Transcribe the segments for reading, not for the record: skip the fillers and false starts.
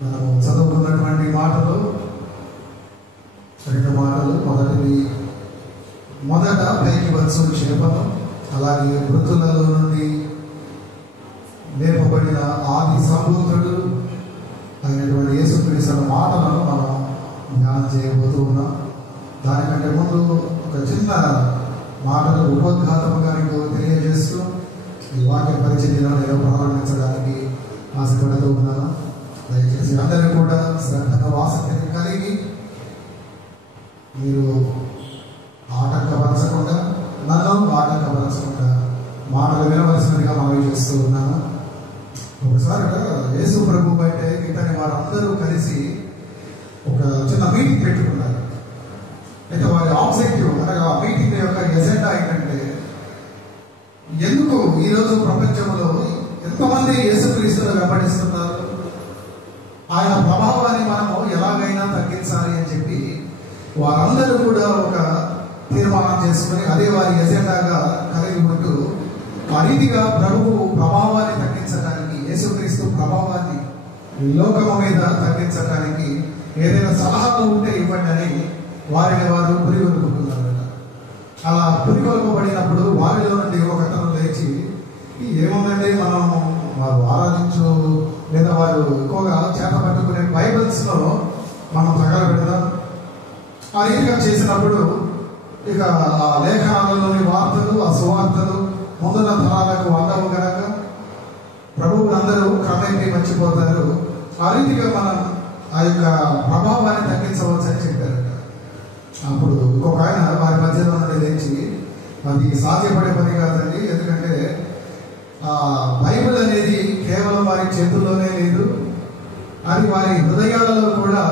మనము చదువుకున్నటువంటి మాటలు రెండు మాటలు. మొదటిది, మొదట పైకి వచ్చు చేపను, అలాగే మృతులలో నుండి లేపబడిన ఆది సంభూతుడు అయినటువంటి యేసుక్రీస్తు మాటలను మనం ధ్యానం చేయబోతూ ఉన్నాం. దానికంటే ముందు ఒక చిన్న మాటలు ఉపోద్ఘాతముగా మీకు తెలియజేస్తూ ఈ వాక్య పరిచర్యలో నేను ప్రారంభించడానికి ఆశపడుతూ ఉన్నాను. దయచేసి అందరూ కూడా శ్రద్ధగా ఆసక్తిని కలిగి మీరు ఆటంకపరచకుండా, నన్ను ఆటంకపరచకుండా మాటలు వినవలసినదిగా మనవి చేస్తూ ఉన్నాను. ఒకసారి యేసు ప్రభు అంటే ఇతని వారందరూ కలిసి ఒక చిన్న మీటింగ్ పెట్టుకున్నారు. అయితే వారి ఆబ్జెక్టివ్ అనగా మీటింగ్ యొక్క ఎజెండా ఏంటంటే, ఎందుకు ఈరోజు ప్రపంచంలో ఎంతమంది యేసుక్రీస్తును వెంబడిస్తున్నారు, ఆయన ప్రభావాన్ని మనము ఎలాగైనా తగ్గించాలి అని చెప్పి వారందరూ కూడా ఒక తీర్మానం చేసుకుని అదే వారి ఎజెండాగా కలిగి ఉంటూ ఆ రీతిగా ప్రభువు ప్రభావాన్ని తగ్గించడానికి, యేసుక్రీస్తు ప్రభావాన్ని లోకము మీద తగ్గించడానికి ఏదైనా సలహాలు ఉంటే ఇవ్వండి అని వారిని వారు పురిగొల్పుకున్నారు. అలా పురిగొల్పబడినప్పుడు వారిలో నుండి ఒక అతను లేచి, ఏముందండి మనం వారు ఆరాధించు లేదా వారు ఎక్కువగా చేత పట్టుకునే బైబిల్స్లో మనం తగలబెడదాం. ఆ రీతిగా చేసినప్పుడు ఇక ఆ లేఖనాలలోని వార్తలు, ఆ సువార్తలు ముందున్న తరాలకు అందవు కనుక ప్రభువులందరూ క్రమేపీ మర్చిపోతారు. ఆ రీతిగా మనం ఆ యొక్క ప్రభావాన్ని తగ్గించవచ్చని చెప్పారు. అప్పుడు ఇంకొక ఆయన వారి మధ్యలో నుండి లేచి, అది సాధ్యపడే పని కాదండి, ఎందుకంటే బైబిల్ అనేది కేవలం వారి చేతుల్లోనే లేదు, అది వారి హృదయాలలో కూడా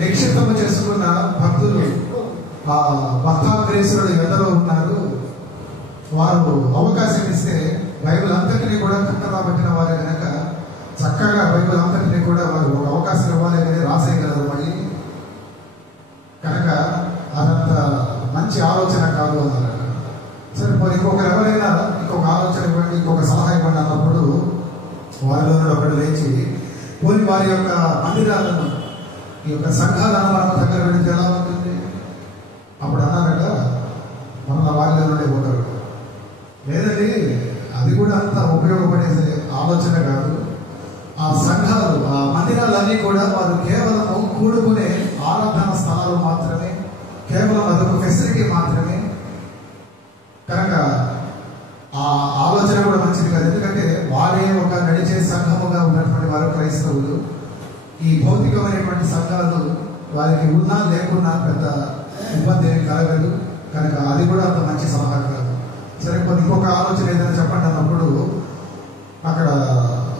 నిక్షిప్తము చేసుకున్న భక్తులు, ఆ భక్తాగ్రేసురుడు ఎందరో ఉన్నారు. వారు అవకాశం ఇస్తే బైబిల్ అంతటినీ కూడా కట్టలా పట్టిన వారే కనుక చక్కగా బైబిల్ అంతటినీ కూడా వారు ఒక అవకాశం ఇవ్వాలి కానీ రాసేయగలరు మళ్ళీ, కనుక అదంత మంచి ఆలోచన కాదు అన్నారు. సరే మరి ఇంకొకరు ఎవరైనా ఇంకొక ఆలోచన ఇవ్వండి, ఇంకొక సలహా ఇవ్వండి అన్నప్పుడు వారిలో ఒకడు లేచి, పోనీ వారి యొక్క మందిరాలను, ఈ యొక్క సంఘాలను మనం దగ్గర పెడితే ఎలా ఉంటుంది? అప్పుడు అన్నారట మన వారిలో నుండి ఒకరు, లేదండి అది కూడా అంత ఉపయోగపడే ఆలోచన కాదు, ఆ సంఘాలు, ఆ మందిరాలన్నీ కూడా వారు కేవలము కూడుకునే ఆరాధన స్థలాలు మాత్రమే, కేవలం అదొక ఫెసిలిటీ మాత్రమే, కనుక ఆ ఆలోచన కూడా మంచిది కాదు. ఎందుకంటే వారే ఒక నడిచే సంఘముగా ఉన్నటువంటి వారు క్రైస్తవులు. ఈ భౌతికమైనటువంటి సంఘాలు వారికి ఉన్నా లేకున్నా పెద్ద ఇబ్బంది ఏమి కలగదు, కనుక అది కూడా అంత మంచి సలహా కాదు. సరే కొన్ని ఇంకొక ఆలోచన ఏదైనా చెప్పండి అన్నప్పుడు అక్కడ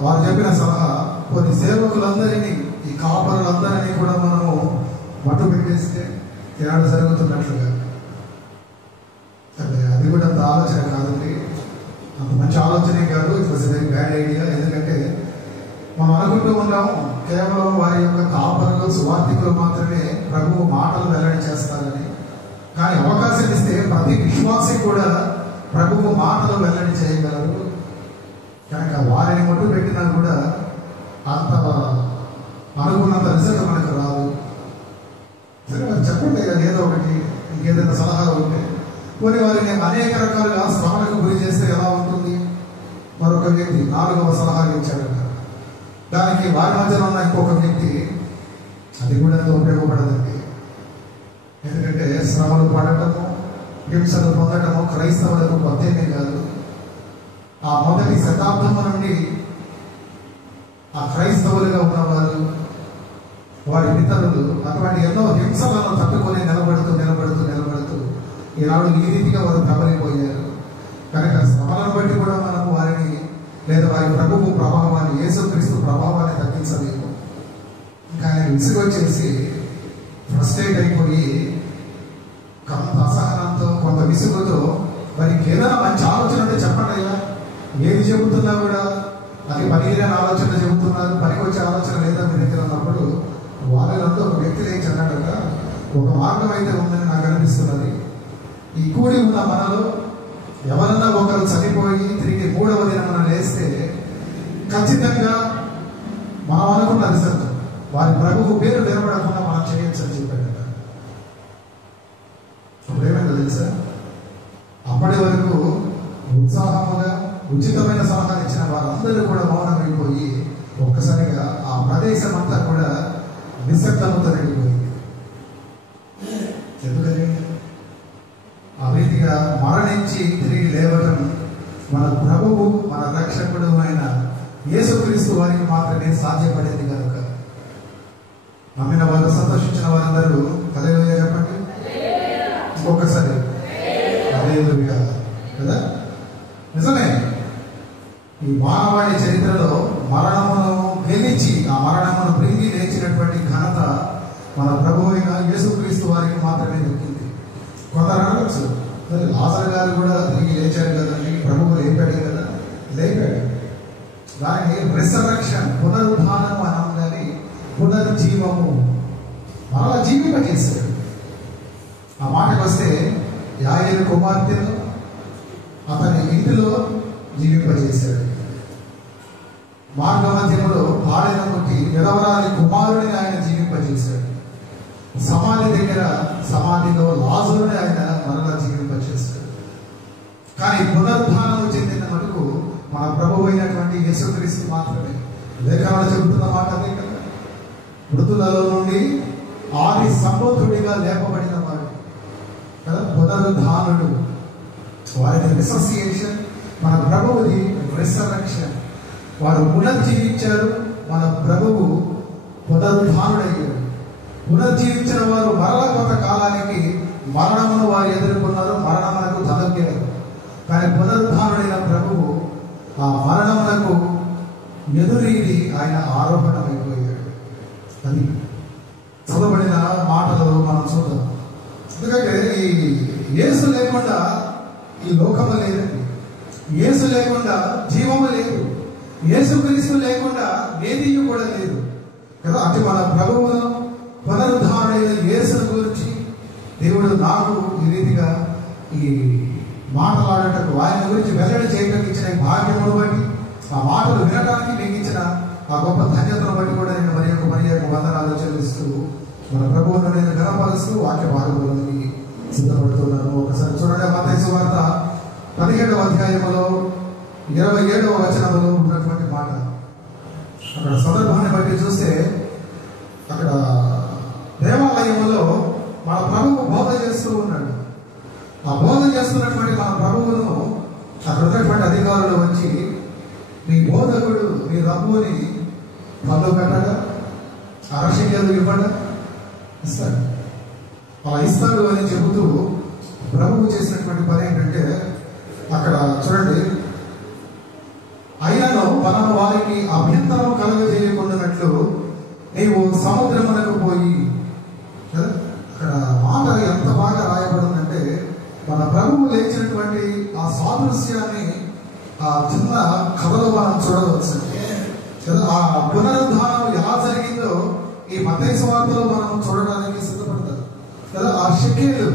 వారు చెప్పిన సలహా, కొన్ని సేవకులందరినీ, ఈ కాపరులందరినీ కూడా మనము మట్టు పెట్టేస్తే తేడా జరుగుతున్నట్లుగా. సరే అది కూడా అంత ఆలోచన కాదండి, అంత మంచి ఆలోచనే కాదు, it was very bad idea. ఎందుకంటే మనం అనుకుంటూ ఉన్నాము కేవలం వారి యొక్క కాపరులు, సువార్థికులు మాత్రమే ప్రభువు మాటలు వెల్లడి చేస్తారని. కానీ అవకాశం ఇస్తే ప్రతి విశ్వాసి కూడా ప్రభువు మాటలు వెల్లడి చేయగలరు, కనుక వారిని మొట్టు పెట్టినా కూడా అంత అనుకున్నంత రిజల్ట్ మనకు రాదు. సరే మరి చెప్పండి కదా ఏదో ఒకటి, ఇంకేదైనా సలహాలు ఉంటే. కొన్ని వారిని అనేక రకాలుగా శ్రమలకు గురి చేస్తే ఎలా ఉంటుంది? మరొక వ్యక్తి 4వ సలహా ఇచ్చాడట. దానికి వారి మధ్యలో ఉన్న ఇంకొక వ్యక్తి, అది కూడా ఎంతో ఉపయోగపడదండి, ఎందుకంటే శ్రమలు పడటము, హింసలు పొందటము క్రైస్తవులకు కొత్తేమీ కాదు. ఆ మొదటి శతాబ్దం నుండి ఆ క్రైస్తవులుగా ఉన్నవారు, వారి పితరులు అటువంటి ఎన్నో హింసలను తట్టుకొని నిలబడుతూ ఈనాడు ఈ రీతిగా వారు ప్రబలిపోయారు. కనుక శ్రమలను బట్టి కూడా మనము వారిని లేదా వారి ప్రభువు ప్రభావాన్ని, యేసుక్రీస్తు ప్రభావాన్ని తగ్గించలేము. ఇంకా ఆయన విసుగొచ్చేసి ఫ్రస్ట్రేట్ అయిపోయి కొంత అసహనంతో, కొంత విసుగుతో, మరి ఏదైనా మంచి ఆలోచన ఉంటే చెప్పండి అయ్యా, ఏది చెబుతున్నా కూడా అది పనికిరాని ఆలోచన చెబుతున్నారు, పనికి వచ్చే ఆలోచన లేదా మీ దగ్గర ఉన్నప్పుడు వారిలో ఒక వ్యక్తి లేచి అన్నాడట, ఒక మార్గం అయితే ఉందని నాకు అనిపిస్తున్నది. ఈ కూడి ఉన్న మనలో ఎవరన్నా ఒకరు చనిపోయి తిరిగి 3వ దినమున లేస్తే ఖచ్చితంగా మనం అనుకున్న రిజల్ట్ వారి ప్రభువు పేరు వినబడకుండా మనం చేయొచ్చు అని చెప్పాడట. అప్పుడు ఏమైందో తెలుసా? అప్పటి వరకు ఉత్సాహముగా ఉచితమైన సలహా ఇచ్చిన వారందరూ కూడా మౌనమైపోయి ఒక్కసారిగా ఆ ప్రదేశం అంతా కూడా నిశ్శబ్దముతో నిండిపోయింది. ఎందుకని? ఆ రీతిగా మరణించి తిరిగి లేవటం మన ప్రభువు మన రక్షకుడు అయిన యేసుక్రీస్తు వారికి మాత్రమే సాధ్యపడేది కనుక నమ్మిన వాళ్ళు, సంతోషించిన వారందరూ హల్లెలూయా చెప్పండి. ఇంకొకసారి హల్లెలూయా కదా. నిజమే, ఈ మానవాళి చరిత్రలో మరణమును గెలిచి ఆ మరణమును ప్రింగి లేచినటువంటి ఘనత మన ప్రభు అయిన యేసుక్రీస్తు వారికి మాత్రమే దక్కింది. కొందరు అనవచ్చు, లాజరు గారు కూడా తిరిగి లేచాడు కదండి, ప్రభువు లేపాడు కదా. లేపాడు, దాన్ని రిసరెక్షన్, పునరుద్ధానం అనగానే పునర్జీవము, మరలా జీవింపజేశాడు. ఆ మాటకు వస్తే యాయేలు కుమార్తెను అతని ఇంటిలో జీవింపజేశాడు. మార్గ మధ్యములో పాడెన కొట్టి విధవరాలి కుమారుడిని ఆయన జీవింపజేశాడు. సమాధిలో లాజరుని ఆయన మరలా జీవింపజేశాడు. కానీ పునరుద్ధానం చెందిన మటుకు మన ప్రభువు అయినటువంటి యేసుక్రీస్తు మాత్రమే. లేఖనాలు చెబుతున్న మాట అదే కదా, మృతులలో నుండి ఆది సంబోధుడిగా లేపబడిన వాడు కదా పునరుద్ధానుడు. వారిది రిససియేషన్, మన ప్రభువుది రిసరెక్షన్. వారు పునర్జీవించారు, మన ప్రభువు పునరుద్ధానుడయ్యాడు. పునర్జీవించిన వారు మరల కొంత కాలానికి మరణమును వారు ఎదుర్కొన్నారు, మరణమునకు తలొగ్గారు. కానీ పునరుద్ధానుడైన ప్రభువు ఆ మరణమునకు ఎదురీది ఆయన ఆరోపణమైపోయాడు. అది చదవబడిన మాటలు మనం చూద్దాం. ఎందుకంటే ఈ యేసు లేకుండా ఈ లోకము లేదండి, యేసు లేకుండా జీవము లేదు, యేసుక్రీస్తు లేకుండా ఏదీ కూడా లేదు కదా. అంటే మన ప్రభువును పునరుద్ధారుడైన యేసును గురించి దేవుడు నాకు ఈ రీతిగా ఈ మాటలాడటకు, ఆయన గురించి వెల్లడి చేయడానికి ఇచ్చిన భాగ్యమును బట్టి, ఆ మాటలు వినడానికి మీకు ఇచ్చిన ఆ గొప్ప ధన్యతను బట్టి కూడా నేను మరి యొక్క వందనాలు చెల్లిస్తూ మన ప్రభువును నేను ఘనపరుస్తూ వాక్య భాగంలోకి సిద్ధపడుతున్నాను. ఒకసారి చూడండి, మత్తయి సువార్త 17వ అధ్యాయములో 27వ వచనములో ఉన్నటువంటి మాట. అక్కడ సందర్భాన్ని బట్టి చూస్తే అక్కడ దేవాలయములో మన ప్రభువు బోధ చేస్తూ ఉన్నాడు. ఆ బోధ చేస్తున్నటువంటి మన ప్రభువును అక్కడ ఉన్నటువంటి అధికారులు వచ్చి, మీ బోధకుడు మీ రబ్బుని పన్ను కట్టగా అరశికలు ఇవ్వడా? ఇస్తాడు. అలా ఇస్తాడు అని చెబుతూ ప్రభువు చేసినటువంటి పని ఏంటంటే, అక్కడ చూడండి, అయినను మనము వారికి అభ్యంతరం కలుగజేయకుండానట్లు నీవు సముద్రమునకు పోయి, అక్కడ మాట ఎంత బాగా రాయబడిందంటే, మన ప్రభువు లేచినటువంటి ఆ సాదృశ్యాన్ని ఆ చిన్న కథలో మనం చూడవచ్చు కదా. ఆ పునరుద్ధానం ఎలా జరిగిందో ఈ మత్తయి సువార్తలో మనం చూడడానికి సిద్ధపడతాం కదా. ఆ షెకెలు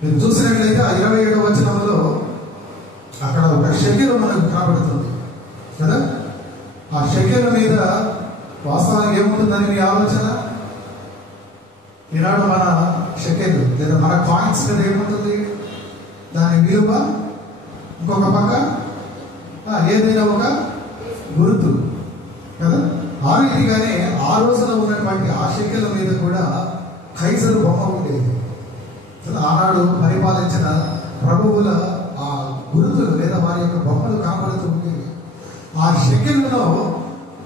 మీరు చూసినట్లయితే ఆ 27వ వచనంలో అక్కడ ఒక షెకెలు మనకు కనబడుతుంది కదా. ఆ షెకెల మీద వాస్తవానికి ఏముంటుందని మీ ఆలోచన? ఈనాడు మన షెకెలు లేదా మన కాయిన్స్ మీద ఏముంటుంది? దాని విలువ ఇంకొక పక్క ఏదైనా ఒక గుర్తు కదా. ఆ రీతిగానే ఆ రోజున ఉన్నటువంటి ఆ షెకెల మీద కూడా కైసరు బొమ్మ ఉండేది. ఆనాడు పరిపాలించిన ప్రభువుల ఆ గురుతులు లేదా వారి యొక్క బొమ్మలు కనబడుతూ ఉండేవి. ఆ షెకెల్లో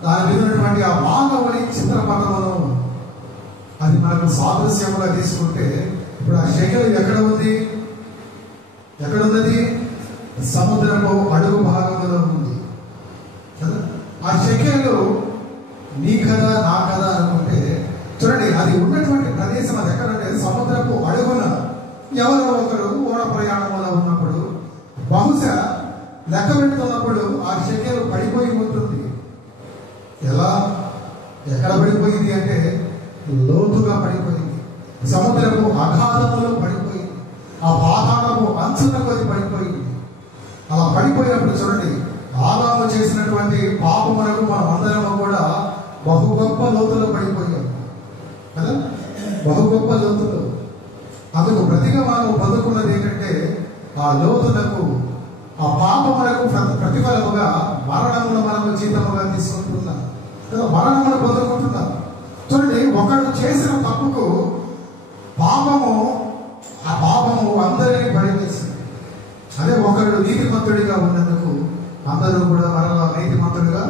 దాని మీద ఉన్నటువంటి ఆ మానవుని చిత్రపటమును అది మనకు సాదృశ్యముగా తీసుకుంటే, ఇప్పుడు ఆ షెకెల్ ఎక్కడ ఉంది? ఎక్కడున్నది? సముద్రపు అడుగు భాగంలో ఉంది కదా. ఆ షెకెల్ నీ కదా నా కదా అనుకుంటే, చూడండి, అది ఉన్నటువంటి ప్రదేశం అది ఎక్కడంటే సముద్రపు అడుగున ఎవరో ఒకరు ఓడ ప్రయాణంలో ఉన్నప్పుడు బహుశా లెక్క పెడుతున్నప్పుడు ఆ షెకెల్ పడిపోయి ఉంటుంది. ఎలా, ఎక్కడ పడిపోయింది అంటే లోతుగా పడిపోయింది, సముద్రపు అగాధములో పడిపోయింది, ఆ పాతాళము అంచున కొద్ది పడిపోయింది. అలా పడిపోయినప్పుడు చూడండి, ఆదాము చేసినటువంటి పాపమునకు మనం అందరము కూడా బహు గొప్ప లోతులో పడిపోయాం కదా, బహు గొప్ప లోతులో. అందుకు ప్రతిగా మనం పొందుకున్నది ఏంటంటే ఆ లోతులకు, ఆ పాపమునకు ప్రతిఫలముగా మరణమును మనము జీతముగా తీసుకుంటున్నాం కదా, మరణమును పొందుకుంటున్నాం. చూడండి, ఒకడు చేసిన తప్పుకు ఆ పాపము అందరినీ పడివేసింది. అదే ఒకడు నీతిమంతుడిగా ఉన్నందుకు అందరూ కూడా మరలా నీతిమంతుడిగా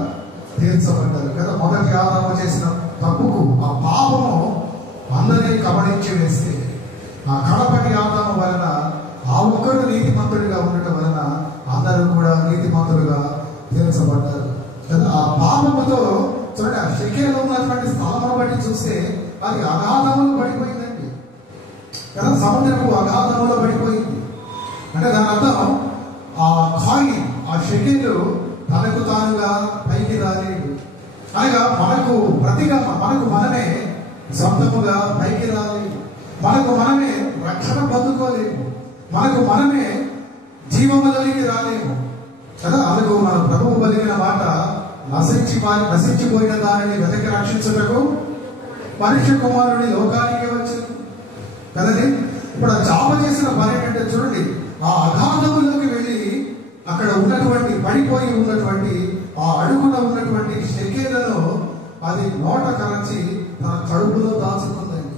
తీర్చబడ్డారు కదా. మొదటి ఆదాము చేసిన తప్పుకు ఆ పాపము అందరినీ కబళించి వేస్తే, ఆ కడపటి ఆదాము వలన ఆ ఒక్కడు నీతిమంతుడిగా ఉండటం వలన అందరూ కూడా నీతిమంతులుగా తీర్చబడ్డారు కదా. ఆ పాపముతో చూడండి, ఆ షెకెలో ఉన్నటువంటి స్థలమును బట్టి చూస్తే అది అగాధములో పడిపోయిందండి కదా, సముద్రపు అగాధములో పడిపోయింది. అంటే దాని అర్థం ఆ కాయిన్, ఆ షెకెల్ తనకు తానుగా పైకి రాలేడు. అనగా మనకు ప్రతిగా మనకు మనమే సొంతముగా పైకి రాలేము, మనకు మనమే రక్షణ పొందుకోలేము, మనకు మనమే జీవములోనికి రాలేము కదా. అందుకు మన ప్రభువు పలికిన మాట, నశించిపోయిన దానిని వెతకి రక్షించుటకు మనుష్య కుమారుని లోకానికి వచ్చింది కదండి. ఇప్పుడు ఆ చాప చేసిన పని ఏంటంటే చూడండి, ఆ అగాధములోకి వెళ్ళి అక్కడ ఉన్నటువంటి పడిపోయి ఉన్నటువంటి ఆ అడుగున ఉన్నటువంటి షెకెలను అది నోట కరచి తన కడుపులో దాచుకుందండి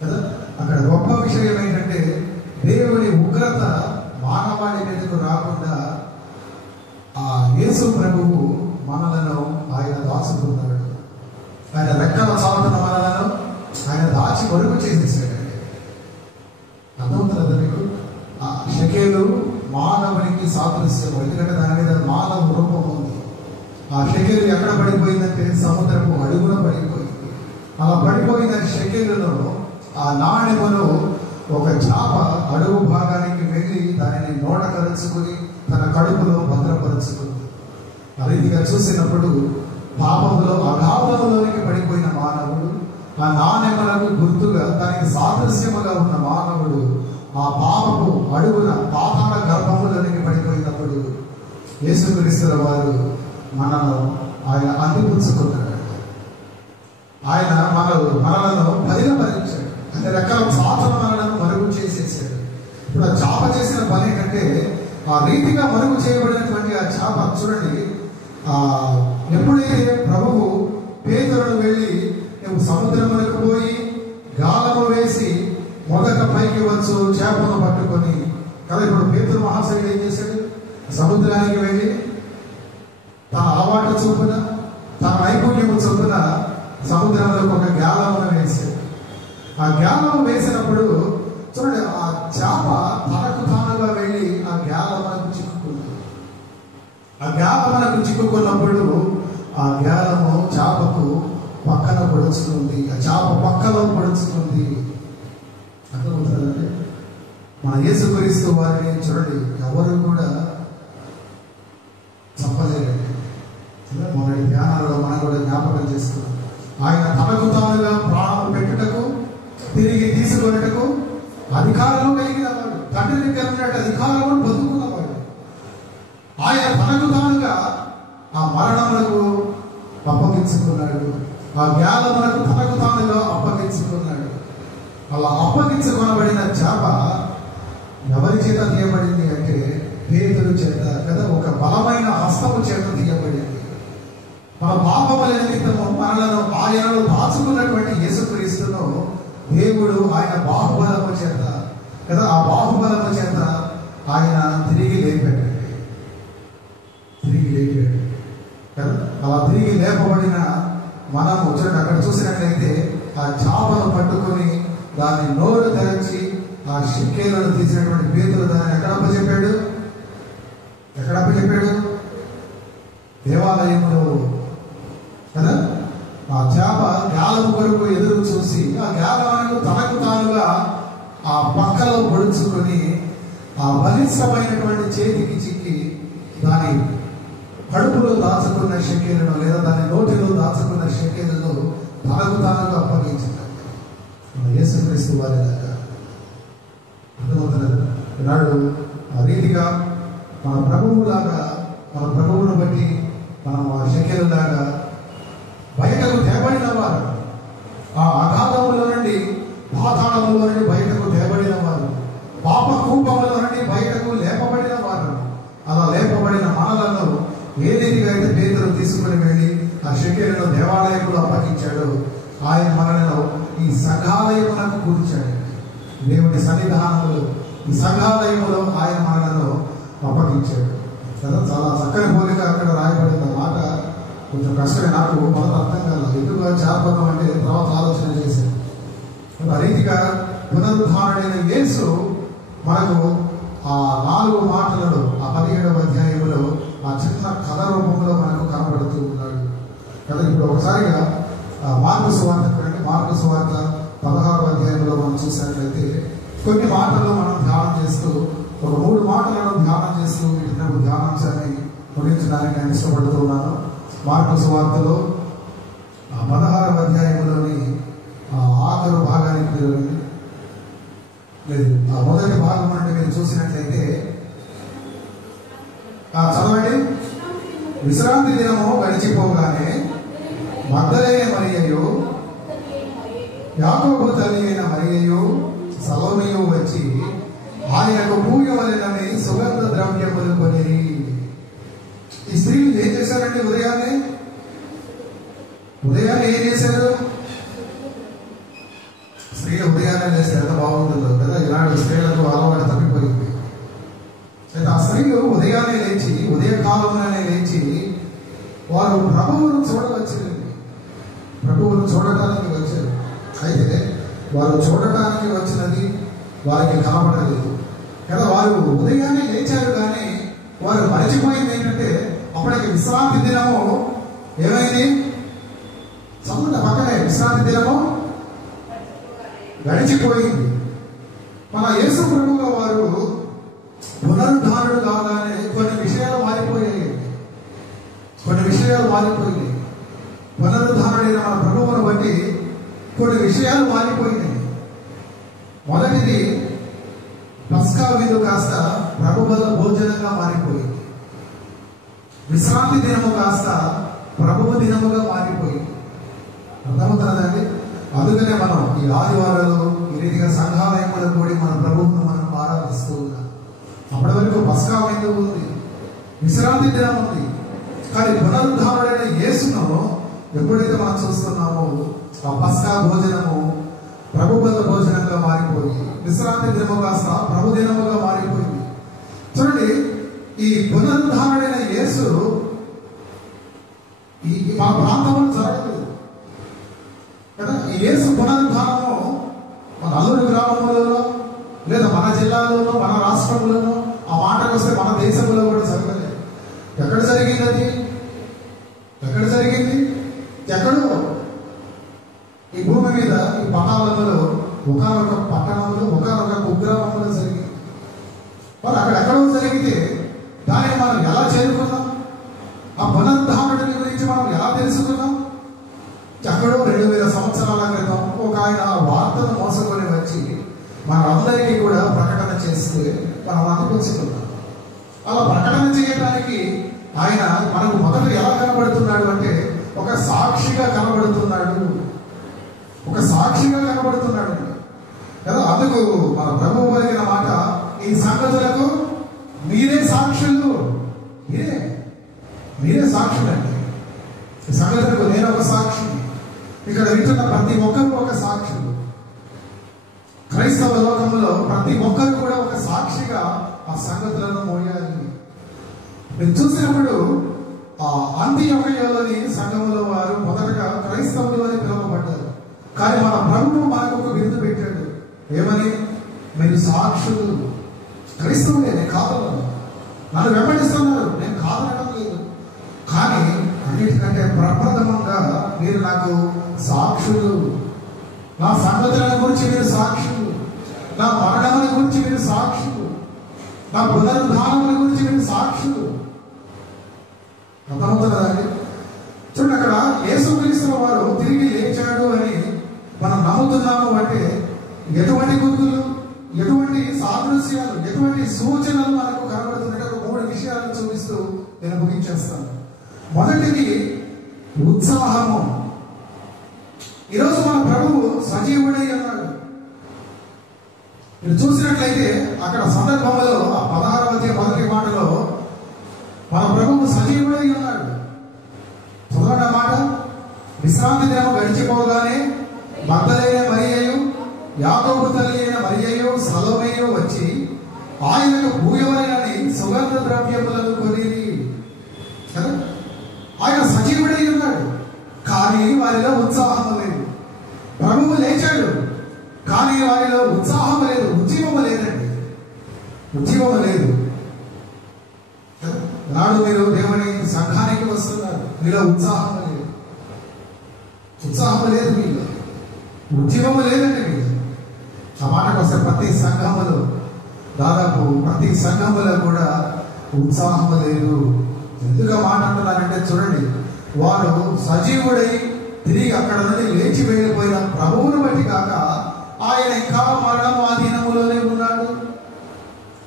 కదా. అక్కడ గొప్ప విషయం ఏంటంటే దేవుని ఉగ్రత మానవాళి మీదకు రాకుండా ఆ యేసు ప్రభువు మనలను ఆయన దాచుకున్నాడు. ఆయన రెక్కల చాటున మనలను ఆయన దాచి మరుగు చేసేసాడండి. అర్థమవుతుంది మీకు? ఆ షెకెలు మానవునికి సాదృశ్యం, ఎందుకంటే దాని మీద మానవ రూపం ఉంది. ఆ షెకెలు ఎక్కడ పడిపోయిందంటే సముద్రపు అడుగున పడిపోయింది. అలా పడిపోయిన షెకెలులో ఆ నాణ్యమును ఒక చాప అడుగు భాగానికి వెళ్ళి దానిని నోట కలుచుకుని తన కడుపులో భద్రపరుచుకుంది. ఆ రీతిగా చూసినప్పుడు పాపంలో అగాధంలోనికి పడిపోయిన మానవుడు, ఆ నాణ్యములకు గుర్తుగా దానికి సాదృశ్యముగా ఉన్న మానవుడు ఆ పాపపు అడుగున పాతాళ గర్భములోనికి పడిపోయినప్పుడు యేసుక్రీస్తుల వారు మనను ఆయన అందిపుచ్చుకున్నాడు. ఆయన మనలను బయలుపరిచాడు. అంటే రెక్కల చాపన మనలను మరుగు చేసేసాడు. ఇప్పుడు ఆ చాప చేసిన పని ఏంటంటే ఆ రీతిగా మరుగు చేయబడినటువంటి ఆ చాప చూడండి, ఎప్పుడైతే ప్రభువు పేతురును వెళ్ళి నువ్వు సముద్రములకు పోయి గాలము వేసి మొదట పైకి వచ్చు చేపను పట్టుకొని కదా. ఇప్పుడు పేతురు మహాశయుడు ఏం చేశాడు? సముద్రానికి వెళ్ళి తన అలవాటు చొప్పున, తన నైపుణ్యము చొప్పున సముద్రంలో ఒక గాలమును వేశాడు. ఆ గాలము వేసినప్పుడు చూడండి, ఆ చేప తనకు తానుగా వెళ్ళి ఆ గాలమునకు చిక్కుకుంది. ఆ గాలమునకు చిక్కుకున్నప్పుడు ఆ గాలము చేపకు పక్కన పొడుచుకుంది, ఆ చేప పక్కలో పొడుచుకుంది. అర్థమవుతుందండి? మన యేసుక్రీస్తు వారిని చూడండి, ఎవరు కూడా చెప్పలేరండి. మొన్నటి ధ్యానాల్లో మనం కూడా జ్ఞాపకం చేసుకున్నాం. ఆయన తనకు తానుగా ప్రాణం పెట్టుటకు తిరిగి తీసుకున్నటకు అధికారము కలిగిన వాడు, తండ్రిని కలిగినట్టు అధికారమును పొందుకున్నవాడు. ఆయన తనకు తానుగా ఆ మరణములకు అప్పగించుకున్నాడు, ఆ జ్ఞానములకు తనకు తానుగా అప్పగించుకున్నాడు. అలా అప్పగించుకొనబడిన చేప ఎవరి చేత తీయబడింది అంటే పేతురు చేత కదా, ఒక బలమైన హస్తము చేత తీయబడింది. మన పాపముల నిమిత్తము మనలను ఆయనను దాచుకున్నటువంటి యేసుక్రీస్తును దేవుడు ఆయన బాహుబలము చేత కదా, ఆ బాహుబలము చేత ఆయన తిరిగి లేపాడు కదా. అలా తిరిగి లేపబడిన మనము చూడండి, అక్కడ చూసినట్లయితే ఆ చేపను పట్టుకొని దాన్ని నోరు తెరచి ఆ షెకెలను తీసినటువంటి పేతురు దాన్ని ఎక్కడ అప్పచెప్పాడు? దేవాలయంలో కదా. ఆ చేప గాలము కొరకు ఎదురు చూసి ఆ గాలమును తనకు తానుగా ఆ పక్కలో పొడుచుకొని ఆ బలిష్టమైనటువంటి చేతికి చిక్కి దాని కడుపులో దాచుకున్న షెకెలను లేదా దాని నోటిలో దాచుకున్న షెకెలను తనకు తానుగా అప్పగించాడు. యేసుక్రీస్తు వారి లాగా అర్థమవుతున్నది. నాడు ఆ రీతిగా మన ప్రభువులాగా మన ప్రభువును బట్టి మనం ఆ షెకెలులాగా బయటకు తేబడిన వారు, ఆ అగాధములో నుండి పాతాళములో నుండి బయటకు తేబడిన వారు, పాప కూపములో నుండి బయటకు లేపబడిన వారు. అలా లేపబడిన మనలను ఏ రీతిగా అయితే పేతురు తీసుకుని వెళ్ళి ఆ షెకెలును దేవాలయంలో అప్పగించాడు, ఆయన మనలను ఈ సంఘాలయమునకు కూర్చాడు. దేవుడి సన్నిధానములు ఈ సంఘాలయములో ఆయన మనలను అప్పగించాడు కదా. చాలా చక్కని పోలిక అక్కడ రాయబడిన మాట కొంచెం కష్టమే, నాకు మొదట అర్థం కాదు ఎందుకు చేపడం అంటే తర్వాత ఆలోచన చేశాను. ఆ రీతిగా పునరుద్ధారుడైన యేసు మనకు ఆ 4 మాటలలో ఆ 17వ అధ్యాయంలో ఆ చిన్న కథ రూపంలో మనకు కనబడుతూ ఉన్నాడు కదా. ఇప్పుడు ఒకసారిగా మార్కు సువార్త చూడండి. మార్కు సువార్త 16వ అధ్యాయంలో మనం చూసినట్లయితే కొన్ని మాటలు మనం ధ్యానం చేస్తూ, ఒక 3 మాటలను ధ్యానం చేస్తూ వీటిని ధ్యానాంశాన్ని ముగించడానికి నేను ఇష్టపడుతూ ఉన్నాను. మార్కు సువార్తలో 16వ అధ్యాయంలోని ఆఖరు భాగానికి లేదు, ఆ మొదటి భాగం అంటే మీరు చూసినట్లయితే చదవండి. విశ్రాంతి దినము గడిచిపోగానే మగ్దలేయ మరియయు, యాకోబు తల్లి అయిన మరియయు, సలోమియు వచ్చి ఆయనకు పూయవలెనని సుగంధ ద్రవ్యములు కొనిరి. ఈ స్త్రీలు ఏం చేశారండి? ఉదయాన్నే ఏం చేశారు? స్త్రీలు ఉదయాన్నే చేశారు. ఎంత బాగుంటుందో కదా, ఇలాంటి స్త్రీలకు అలవాటు తప్పిపోయింది. అయితే ఆ స్త్రీలు ఉదయాన్నే లేచి, ఉదయకాలంలోనే లేచి వారు ప్రభువును చూడవచ్చారు. ప్రభువును చూడటానికి వచ్చారు. అయితే వారు చూడటానికి వచ్చినది వారికి కనబడలేదు కదా. వారు ఉదయాన్నే లేచారు, కానీ వారు మరచిపోయింది ఏంటంటే అప్పటికి విశ్రాంతి దినము ఏమైంది? చదువుట పక్కనే విశ్రాంతి దినము గడిచిపోయింది. మన యేసు ప్రభువుల వారు పునరుద్ధారుడు కాగానే కొన్ని విషయాలు మారిపోయాయి. పునరుద్ధారుడైన మన ప్రభువును బట్టి కొన్ని విషయాలు మారిపోయినాయి. మొదటిది, పస్కా విందు కాస్త ప్రభువుల భోజనంగా మారిపోయింది. విశ్రాంతి దినము కాస్త ప్రభువు దినముగా మారిపోయింది. అర్థమవుతున్నదండి? అందుకనే మనం ఈ ఆదివారాలు ఈ రీతిగా సంఘాలయంలో కూడి మన ప్రభువును మనం ఆరాధిస్తూ ఉన్నాం. అప్పటి వరకు పస్కా విందు ఉంది, విశ్రాంతి దినం ఉంది. కానీ పునరుద్ధారుడైన యేసును ఎప్పుడైతే మనం చూస్తున్నామో ఆ పస్కా భోజనము ప్రభువుల భోజనంగా మారిపోయి, విశ్రాంతి దినము కాస్త ప్రభు దినముగా మారిపోయింది. చూడండి, ఈ పునరుద్ధారుడైన యేసు మా ప్రాంతంలో జరగలేదు కదా. ఈ యేసు పునరుద్ధానము మన అల్లూరు గ్రామంలో లేదా మన జిల్లాలోనో మన రాష్ట్రంలోనో, ఆ మాటకు వస్తే మన దేశంలో కూడా జరగలేదు. ఎక్కడ జరిగింది అది? ఎక్కడో ఈ భూమి మీద ఈ పట్టణాలలో ఒకనొక పట్టణంలో ఒకనొక కుగ్రామంలో జరిగింది. మరి అక్కడ ఎక్కడో జరిగితే దాన్ని మనం ఎలా చేరుకున్నాం? ఆ పునరుద్ధారుడిని గురించి మనం ఎలా తెలుసుకున్నాం? ఎక్కడో 2000 సంవత్సరాల క్రితం ఒక ఆయన ఆ వార్తను మోసకొని వచ్చి మనందరికీ కూడా ప్రకటన చేస్తే మనం అనుకుంటున్నాం. అలా ప్రకటన చేయడానికి ఆయన మనకు మొదట ఎలా కనబడుతున్నాడు అంటే ఒక సాక్షిగా కనబడుతున్నాడు కదా. అందుకు మన ప్రభువు పలికిన మాట, ఈ సంగతులకు మీరే సాక్షులు. మీరే సాక్షులండి. ఈ సంగతులకు నేను ఒక సాక్షి. ఇక్కడ వింటున్న ప్రతి ఒక్కరు ఒక సాక్షులు. క్రైస్తవ లోకంలో ప్రతి ఒక్కరు కూడా ఒక సాక్షిగా ఆ సంగతులను మోయాలి. మీరు చూసినప్పుడు ఆ అంతియోకయలోని సంఘములో వారు మొదటగా క్రైస్తవులు అని పిలువబడ్డారు. కానీ మన ప్రభువు మనకు ఒక బిరుదు పెట్టాడు. ఏమని? మీరు సాక్షులు. క్రైస్తవులే, నేను కాదన్నాను. నన్ను వెంబడిస్తున్నారు, నేను కాదనడం లేదు. కానీ అన్నిటికంటే ప్రప్రథమంగా మీరు నాకు సాక్షులు. నా సంగతుల గురించి మీరు సాక్షులు, నా మరణముల గురించి మీరు సాక్షులు, నా పునరుద్ధానముల గురించి మీరు సాక్షులు. అర్థమవుతున్నదండి? చూడండి, అక్కడ యేసుక్రీస్తు వారు తిరిగి లేచాడు అని మనం నమ్ముతున్నాము అంటే ఎటువంటి గుర్తులు, ఎటువంటి సాదృశ్యాలు, ఎటువంటి సూచనలు మనకు కనబడుతున్నట్టు 3 విషయాలను చూపిస్తూ నేను ముగించేస్తాను. మొదటిది ఉత్సాహము. ఈరోజు మన ప్రభువు సజీవుడై ఉన్నాడు. మీరు చూసినట్లయితే అక్కడ సందర్భంలో ఆ 16వ అధ్యాయం మొదటి మాటలో మన ప్రభువు సజీవుడై ఉన్నాడు. చదవండి మాట. విశ్రాంతి దినం గడిచిపోగానే మగ్దలేనే మరియయు యాకోబు తల్లి అయిన మరియయు సలోమేయు వచ్చి ఆయనకు భూయవలెనని సుగంధ ద్రవ్యములను కొనిరి. ఆయన సజీవుడై ఉన్నాడు, కానీ వారిలో ఉత్సాహం లేదు. ప్రభువు లేచాడు, కానీ వారిలో ఉత్సాహం లేదు, ఉజ్జీవము లేదండి, ఉజ్జీవము లేదు. నాడు మీరు దేవుని సంఘానికి వస్తున్నారు, మీలో ఉత్సాహం లేదు, ఉత్సాహం లేదు, మీలో ఉజ్జీవము లేదండి. మీరు ఆ మాటకు వస్తే ప్రతి సంఘములో దాదాపు ప్రతి సంఘములో కూడా ఉత్సాహం లేదు. ఎందుకు మాట అంటున్నారంటే చూడండి, వారు సజీవుడై తిరిగి అక్కడ నుండి లేచి వెళ్ళిపోయిన ప్రభువును బట్టి కాక ఆయన ఇంకా మరణము ఆధీనములోనే ఉన్నాడు.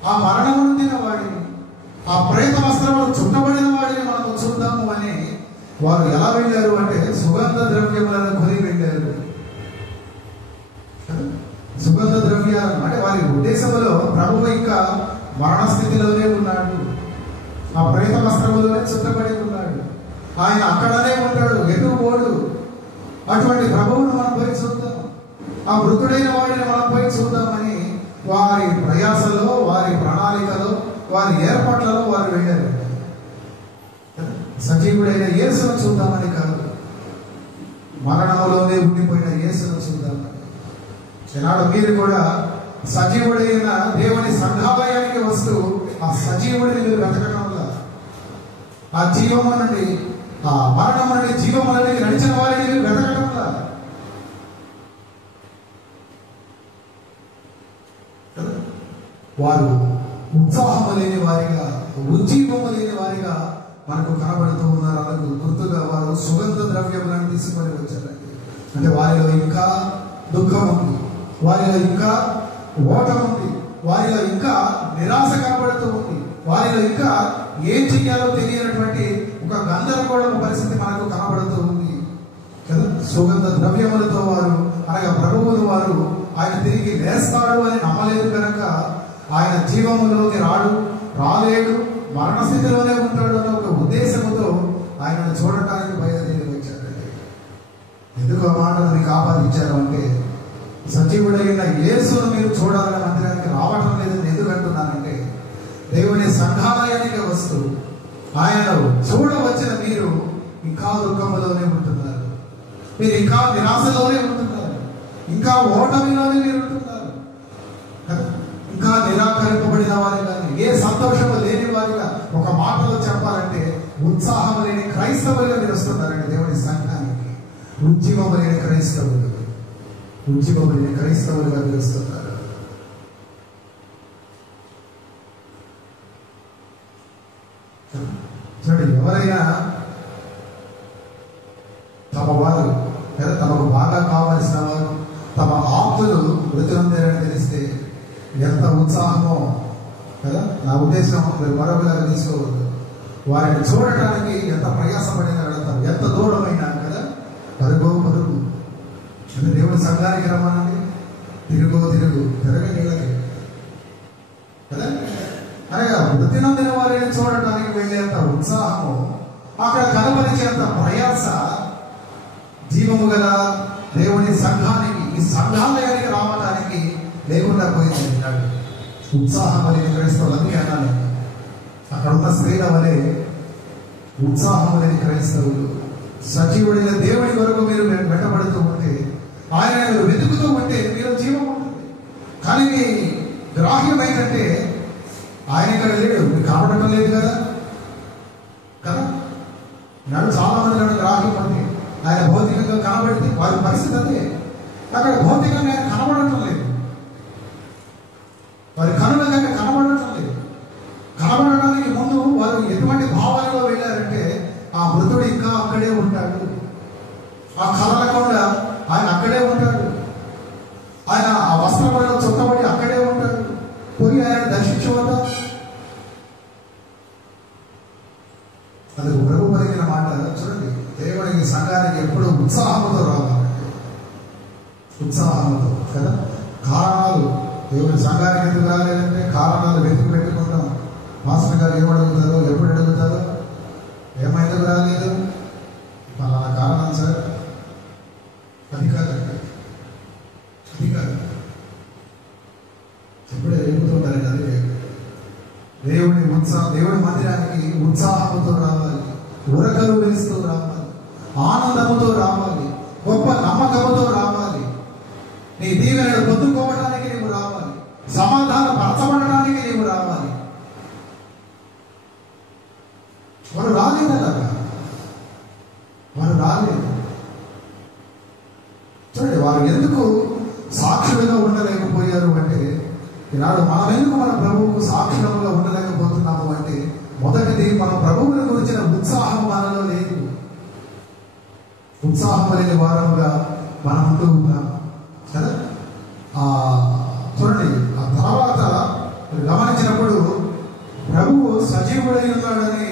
ఆ మరణము నొందిన వాడిని, ఆ ప్రేత వస్త్రములు చుట్టబడిన వాడిని మనం చూద్దాము అని వారు ఎలా వెళ్ళారు అంటే సుగంధ ద్రవ్యములను కొని వెళ్ళారు. సుగంధ ద్రవ్యాలు అంటే వారి ఉద్దేశంలో ప్రభువు ఇంకా మరణ స్థితిలోనే ఉన్నాడు, ఆ ప్రేత వస్త్రములోనే చుట్టబడి ఉన్నాడు, ఆయన అక్కడనే ఉంటాడు, ఎటు పోడు. అటువంటి ప్రభువును మనం పోయి చూద్దాం, ఆ మృతుడైన వాడిని మనం పోయి చూద్దామని వారి ప్రయాసలో, వారి ప్రణాళికలో, వారి ఏర్పాట్లలో వారు వెళ్ళారు. సజీవుడైన యేసును చూద్దామని కాదు, మరణంలోనే ఉండిపోయిన యేసును చూద్దామని. ఈనాడు మీరు కూడా సజీవుడైన దేవుని సంఘాలయానికి వస్తూ ఆ సజీవుడిని మీరు వెతకడంలో, ఆ జీవము నుండి, ఆ మరణం నుండి జీవము నుండి నడిచిన వారిని మీరు వెతకడంలో, వారు ఉత్సాహము లేని వారిగా, ఉజ్జీవము లేని వారిగా మనకు కనబడుతూ ఉన్నారు. అందుకు గుర్తుగా వారు సుగంధ ద్రవ్యములను తీసుకొని వచ్చారండి. అంటే వారిలో ఇంకా దుఃఖం ఉంది, వారిలో ఇంకా ఓటం ఉంది, వారిలో ఇంకా నిరాశ కనబడుతూ ఉంది, వారిలో ఇంకా ఏం చెయ్యాలో తెలియనటువంటి ఒక గందరగోళం పరిస్థితి మనకు కనబడుతూ ఉంది కదా. సుగంధ ద్రవ్యములతో వారు అనగా ప్రభువును వారు ఆయన తిరిగి లేస్తాడు అని నమ్మలేదు కనుక ఆయన జీవములోకి రాలేడు, మరణస్థితిలోనే ఉంటాడు అన్న ఒక ఉద్దేశంతో ఆయనను చూడటానికి బయలుదేరి వచ్చారండి. ఎందుకు ఆ మాటను మీకు ఆపాదించారు అంటే సజీవుడైన యేసును మీరు చూడాలని మందిరానికి రావటం లేదని ఎందుకు అంటున్నానంటే దేవుని సంఘాలయానికి వస్తూ ఆయనను చూడవచ్చిన మీరు ఇంకా దుఃఖంలోనే ఉంటున్నారు, మీరు ఇంకా నిరాశలోనే ఉంటున్నారు, ఇంకా ఓటమిలోనే మీరు ఉంటున్నారు, ఇంకా నిరాకరింపబడిన వారి కానీ ఏ సంతోషము లేని వారిగా, ఒక మాటలో చెప్పాలంటే ఉత్సాహం లేని క్రైస్తవులుగా మీరు వస్తున్నారండి దేవుని సంఘానికి. ఉజ్జీవము లేని క్రైస్తవులు, ఉజ్జీవము లేని క్రైస్తవులుగా మీరు వస్తున్నారు. చూడండి, ఎవరైనా తమ వారు లేదా తమకు బాగా కావలసిన వారు, తమ ఆప్తులు మృతులందరని తెలిస్తే ఎంత ఉత్సాహమో కదా. నా ఉద్దేశం మీరు మరొకలాగా తీసుకోవద్దు, వారిని చూడటానికి ఎంత ప్రయాసపడిన వెళతారు, ఎంత దూరమైనా కదా. పరుగు అంటే దేవుని సంఘానికి రమ్మనండి, తిరగ కదా. అనగా మృతి నొందిన వారిని చూడటానికి వెళ్ళేంత ఉత్సాహము, అక్కడ కనపరిచేంత ప్రయాస జీవము గల దేవుని సంఘానికి, ఈ సంఘాలయానికి రావడానికి లేకుండా పోయింది. ఉత్సాహం లేని క్రైస్తవులు, అందుకే అన్నాను అక్కడ ఉన్న స్త్రీల వలె ఉత్సాహం లేని క్రైస్తవులు. సజీవుడైన దేవుడి వరకు మీరు వెంటబడుతూ ఉంటే, ఆయన మీరు వెతుకుతూ ఉంటే మీరు జీవం ఉంటుంది. కానీ మీ గ్రాహ్యం ఏంటంటే ఆయన ఇక్కడ లేడు, మీకు కనబడటం లేదు కదా కదా. నాడు చాలా మంది గ్రాహ్యం ఉంది, ఆయన భౌతికంగా కనబడితే వారి పరిస్థితి అదే. అక్కడ భౌతికంగా ఆయన కనబడటం లేదు, వారి కనులగా కనబడటం లేదు. కనబడడానికి ముందు వారు ఎటువంటి భావాలలో వెళ్ళారంటే ఆ మృతుడు ఇంకా అక్కడే ఉంటాడు, ఆ కదలకుండా ఆయన అక్కడే ఉంటాడు, ఆయన ఆ వస్త్రములలో చుట్టబడి అక్కడే ఉంటాడు. పోయి ఆయన దర్శించవద్దా? దేవునికి సంఘానికి ఎప్పుడు ఉత్సాహంతో రావాలి, ఉత్సాహంతో కదా. కారణాలు దేవుని సంఘానికి ఎందుకు రాలేదంటే కారణాలు వెతికి పెట్టుకుంటాం. మాస్టర్ గారు ఏమడుగుతారో, ఎప్పుడు అడుగుతారో, ఏమైందుకు రాలేదు, పలానా కారణం సార్, అది కాదండి, అది కాదు. ఎప్పుడే ఎదుగుతుంటారు అది దేవుడి దేవుడి మందిరానికి ఉత్సాహంతో రావాలి, ఉరకలు వేస్తూ రావాలి, ఆనందముతో రావాలి, గొప్ప నమ్మకంతో రావాలి. నీ దీవెనలు పొందుకోవడానికి నీవు రావాలి, సమాధానం పరచబడడానికి నీవు రావాలి. వారు రాలేదు, అలాగా వారు రాలేదు. చూడండి, వారు ఎందుకు సాక్షులుగా ఉండలేకపోయారు అంటే, ఈనాడు మనం ఎందుకు మన ప్రభువుకు సాక్షులుగా ఉండలేకపోతున్నాము అంటే, మొదటిది మన ప్రభువుని గురించిన ఉత్సాహం మనలో లేదు. ఉత్సాహం లేని వారముగా మనం ఉంటూ ఉన్నాం కదా. చూడండి, ఆ తర్వాత గమనించినప్పుడు ప్రభువు సజీవుడై ఉన్నాడని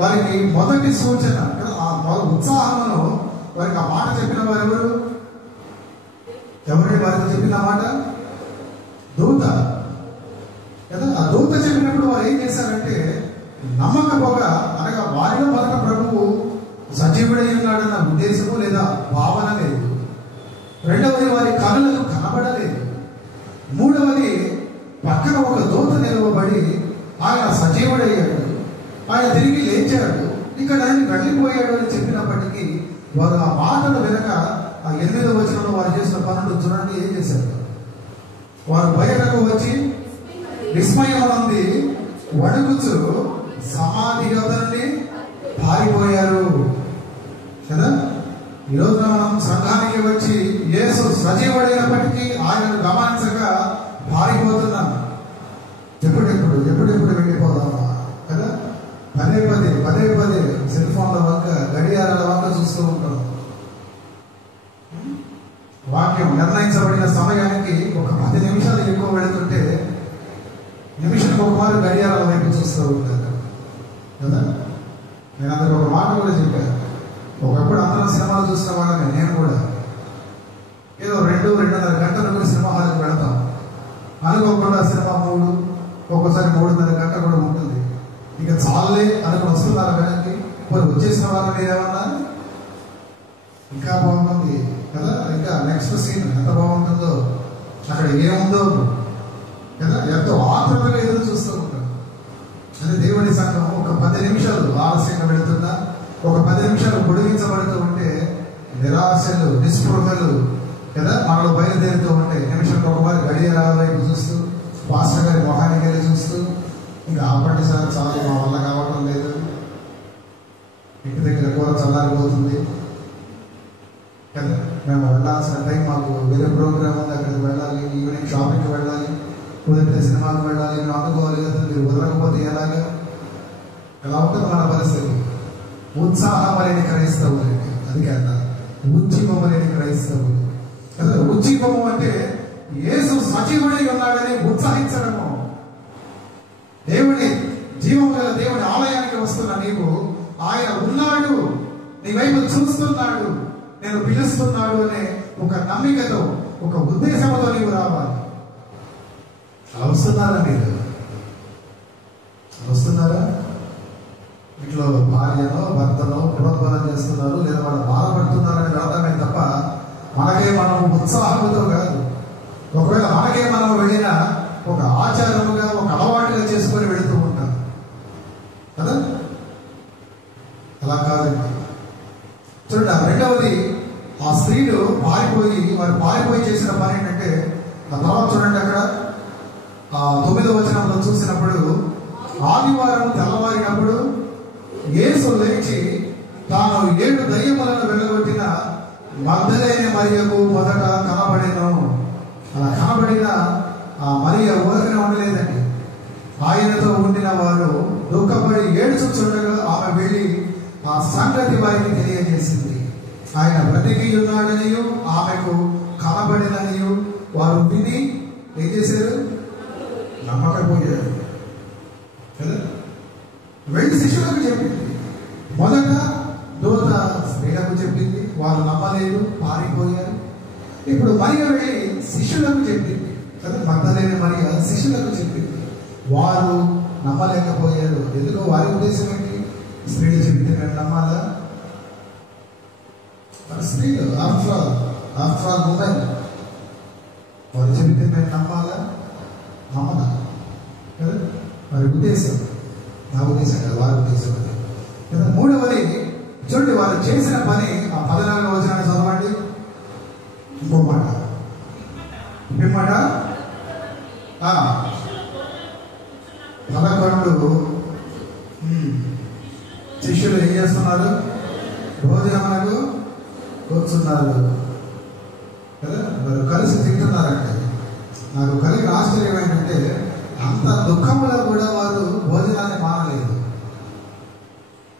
వారికి మొదటి సూచన. ఆ ఉత్సాహంలో వారికి ఆ మాట చెప్పిన వారు ఎవరి వారికి చెప్పిన మాట? దూత కదా. ఆ దూత చెప్పినప్పుడు వారు ఏం చేశారంటే, నమ్మకపోగా, అనగా వారిలో మొదట ప్రభువు సజీవుడై ఉన్నాడన్న ఉద్దేశము లేదా భావన లేదు. రెండవది వారి కనులకు కనబడలేదు. మూడవది పక్కన ఒక దూత నిలవబడి ఆయన సజీవుడయ్యాడు, ఆయన తిరిగి లేచాడు, ఇక్కడ ఆయన వెళ్ళిపోయాడు అని చెప్పినప్పటికీ వారు ఆ మాటలు వెనక ఆ 8వ వచనంలో వారు చేసిన పనులు చూడండి ఏం చేశారు. వారు బయటకు వచ్చి విస్మయం నుండి వణుకుచు సమాధి యొద్దనుండి పారిపోయారు కదా. ఈరోజున మనం సంఘానికి వచ్చి యేసు సజీవుడైనప్పటికీ ఆయనను గమనించక పారిపోతున్నాం. ఎప్పుడెప్పుడు వెళ్ళిపోదామా కదా. పదే పదే సెల్ ఫోన్ల వంక, గడియారాల వంక చూస్తూ ఉంటాం. వాక్యం నిర్ణయించబడిన సమయానికి ఒక 10 నిమిషాలు ఎక్కువ వెళుతుంటే నిమిషానికి ఒక మారు గడియారాల వైపు చూస్తూ ఉంటారు కదా. నేను అందరూ ఒక మాట కూడా చెప్పాను. ఒకప్పుడు అందరం సినిమాలు చూసిన వాళ్ళని నేను కూడా ఏదో 2-2.5 గంటలకు సినిమా హాల్కి వెళతాం. అనుకోకుండా సినిమా 3, ఒక్కోసారి 3.5 గంట కూడా ఉంటుంది. ఇక చాలే అనుకుని వస్తున్నారు వెనక్కి. మరి వచ్చేసిన వాళ్ళని ఏమన్నా ఇంకా బాగుంటుంది కదా, ఇంకా నెక్స్ట్ సీన్ ఎంత బాగుంటుందో, అక్కడ ఏముందో కదా, ఎంతో ఆత్రుతగా ఎదురు చూస్తూ ఉంటాం. అదే దేవుడి సంఘం ఒక 10 నిమిషాలు ఆలస్యంగా వెళుతున్నా, ఒక 10 నిమిషాలు పొడిగించబడుతూ ఉంటే నిరాశలు, నిస్పృహలు కదా మనలో బయలుదేరుతూ ఉంటే నిమిషంలో ఒకసారి గడియారాల వైపు చూస్తూ, పాస్టర్ గారి మొహానికి వెళ్ళి చూస్తూ, ఇంకా ఆపండి సార్ చాలు, మా వల్ల కావడం లేదు, ఇంటి దగ్గర కూర చల్లారిపోతుంది కదా, మేము వెళ్ళాల్సిన టైం, మాకు వేరే ప్రోగ్రామ్ ఉంది, అక్కడికి వెళ్ళాలి, ఈవినింగ్ షాపింగ్కి వెళ్ళాలి, కుదిరితే సినిమాకి వెళ్ళాలి, మేము అనుకోవాలి కదా, మీరు వదలకపోతే ఎలా ఉంటుంది మన పరిస్థితి. ఉత్సాహం లేని క్రైస్తవులు, అది కదా ఉజ్జీవము లేని క్రైస్తవులు కదా. ఉజ్జీవము అంటే యేసు సజీవుడై ఉన్నాడని ఉత్సాహించడము. దేవుని జీవము గల దేవుని ఆలయానికి వస్తున్న నీవు, ఆయన ఉన్నాడు, నీ వైపు చూస్తున్నాడు, నేను పిలుస్తున్నాడు అనే ఒక నమ్మికతో, ఒక ఉద్దేశంతో నీవు రావాలి. అలా వస్తున్నారా మీరు? వస్తున్నారా? ఇంట్లో భార్యనో భర్తనో పునర్బలం చేస్తున్నారు, లేదా వాళ్ళు బాధపడుతున్నారని అర్థమే తప్ప మనకే మనం ఉత్సాహంతో కాదు. ఒకవేళ మనకే మనం వెళ్ళినా ఒక ఆచారముగా, ఒక అలవాటుగా చేసుకొని వెళుతూ ఉంటాం కదా. అలా కాదండి. చూడండి, రెండవది ఆ స్త్రీలు వారు పారిపోయి చేసిన పని ఏంటంటే, ఆ తర్వాత చూడండి అక్కడ 9వ వచనంలో చూసినప్పుడు, ఆదివారం తెల్లవారినప్పుడు యేసు లేచి తాను 7 దయ్యములను వెళ్ళగొట్టిన మగ్దలేని మరియకు మొదట కనబడిను. అలా కనబడిన ఆ మరియ ఊరకనే ఉండలేదండి. ఆయనతో ఉండిన వారు దుఃఖపడి ఏడుచుండగా ఆమె వెళ్ళి ఆ సంగతి వారికి తెలియజేసింది. ఆయన బ్రతికి ఉన్నాడనియు ఆమెకు కనబడిననియు వారు విని ఏం చేశారు? నమ్మకపోయారు కదా. వెళ్ళి శిష్యులకు చెప్పింది. మొదట దూత స్త్రీలకు చెప్పింది, వాళ్ళు నమ్మలేదు, పారిపోయారు. ఇప్పుడు మరియ వెళ్ళి శిష్యులకు చెప్పింది కదా, మగ్దలేని మరియ శిష్యులకు చెప్పింది, వారు నమ్మలేకపోయారు. ఎందుకో వారి ఉద్దేశం ఏంటి? స్త్రీలు చెప్తే మేము నమ్మాలా? స్త్రీలు ఆఫ్టర్ ఆల్ ఉమెన్, వారు చెబితే మేము నమ్మాలా? నమ్మదా కదా వారి ఉద్దేశం. నా ఉద్దేశం కదా, వారి ఉద్దేశం అది కదా. మూడవది చూడండి, వారు చేసిన పని. ఆ 14వ వచనాన్ని చదవండి. ఇంకో మాట, మాట 11 శిష్యులు ఏం చేస్తున్నారు? భోజనమునకు కూర్చున్నారు కదా, వారు కలిసి తింటున్నారంటే. నాకు కలిగిన ఆశ్చర్యం ఏంటంటే అంత దుఃఖంలో కూడా వారు భోజనాన్ని మానలేదు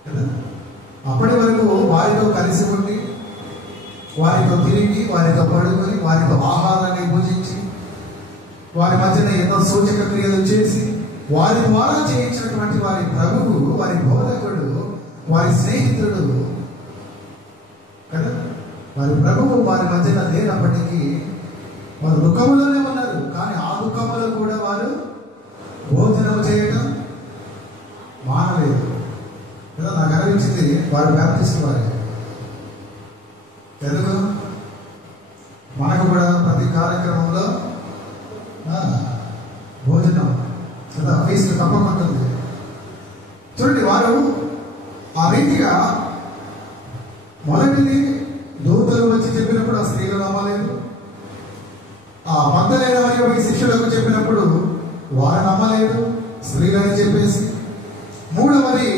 కదా. అప్పటి వరకు వారితో కలిసి ఉండి, వారితో తిరిగి, వారితో పడుకొని, వారితో ఆహారాన్ని భుజించి, వారి మధ్యన ఎన్నో సూచక క్రియలు చేసి, వారి ద్వారా చేయించినటువంటి వారి ప్రభువు, వారి బోధకుడు, వారి స్నేహితుడు కదా, వారి ప్రభువు వారి మధ్యన లేనప్పటికీ వారు దుఃఖములోనే ఉన్నారు. కానీ ఆ దుఃఖములో కూడా వారు భోజనం చేయడం మానలేదు కదా. నాకు అనిపించింది వారు బ్యాప్టిస్ట్ వారే. ఎందుకు? మనకు కూడా ప్రతి కార్యక్రమంలో భోజనం కదా, ఫీజు తప్పకుంటుంది. చూడండి, వారు ఆ రీతిగా మొదటిది దూతలు వచ్చి చెప్పినప్పుడు ఆ స్త్రీలు నమ్మలేదు. ఆ మగ్దలేన మరియ శిష్యులకు చెప్పినప్పుడు వారు నమ్మలేదు, స్త్రీలని చెప్పేసి. మూడవది,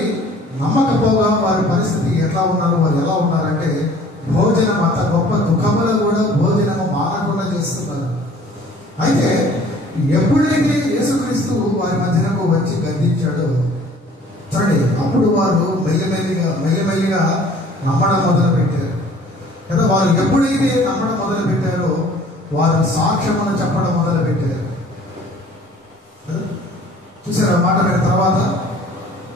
నమ్మకపోగా వారి పరిస్థితి ఎట్లా ఉన్నారు? వారు ఎలా ఉన్నారంటే భోజనం అంత గొప్ప దుఃఖములో కూడా భోజనము మానకుండా చేస్తున్నారు. అయితే ఎప్పుడైతే యేసుక్రీస్తు వారి మధ్యనకు వచ్చి గద్దించాడో చూడండి, అప్పుడు వారు మెల్లిమెల్లిగా నమ్మడం మొదలు పెట్టారు కదా. వారు ఎప్పుడైతే నమ్మడం మొదలు పెట్టారో వారు సాక్ష్యమును చెప్పడం మొదలు పెట్టారు. చూసారా మాట విన్న తర్వాత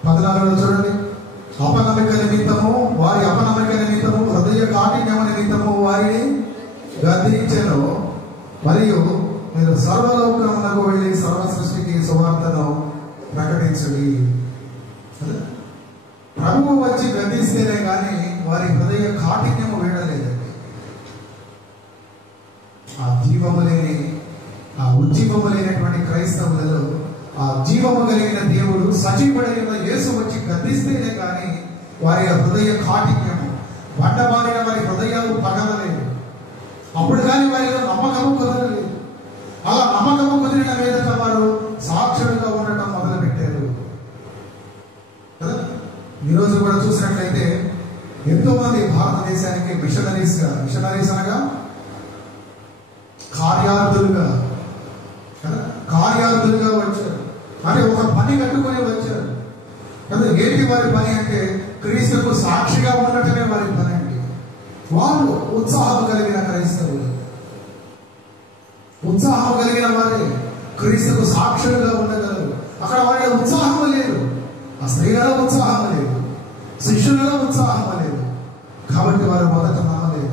14లో చూడండి, అపనమ్మిక నిమిత్తము, వారి అపనమ్మిక నిమిత్తము, హృదయ కాఠిన్యము నిమిత్తము వారిని గద్దించెను. మరియు మీరు సర్వలోకమునకు వెళ్ళి సర్వ సృష్టికి సువార్తను ప్రకటించండి. ప్రభువు వచ్చి గద్దిస్తేనే కానీ వారి హృదయ కాఠిన్యము వీడలేదండి. ఆ జీవము లేని, ఆ ఉజ్జీవము లేనటువంటి క్రైస్తవులలో ఆ జీవము కలిగిన దేవుడు, సజీవుడైన యేసు వచ్చి గద్దిస్తేనే కానీ వారి హృదయ కాఠిన్యము, బండబారిన వారి హృదయాలు పగలలేదు. అప్పుడు కానీ వారిలో నమ్మకము కుదరలేదు. అలా నమ్మకము కుదిరిన మీదట వారు సాక్షులుగా ఉండటం మొదలు పెట్టారు కదా. ఈరోజు కూడా చూసినట్లయితే ఎంతో మంది భారతదేశానికి మిషనరీస్ అనగా కార్యార్థులుగా వచ్చారు. అంటే ఒక పని కట్టుకొని వచ్చారు కదా. ఏంటి వారి పని అంటే క్రీస్తుకు సాక్షిగా ఉండటమే వారి పని అంటే. వాళ్ళు ఉత్సాహం కలిగిన క్రైస్తవులు, ఉత్సాహం కలిగిన వారే క్రీస్తుకు సాక్షులుగా ఉండగలరు. అక్కడ వారి ఉత్సాహం లేదు, ఆ స్త్రీలలో ఉత్సాహం లేదు, శిష్యులలో ఉత్సాహం లేదు. కాబట్టి వారు మొదట నమ్మలేదు.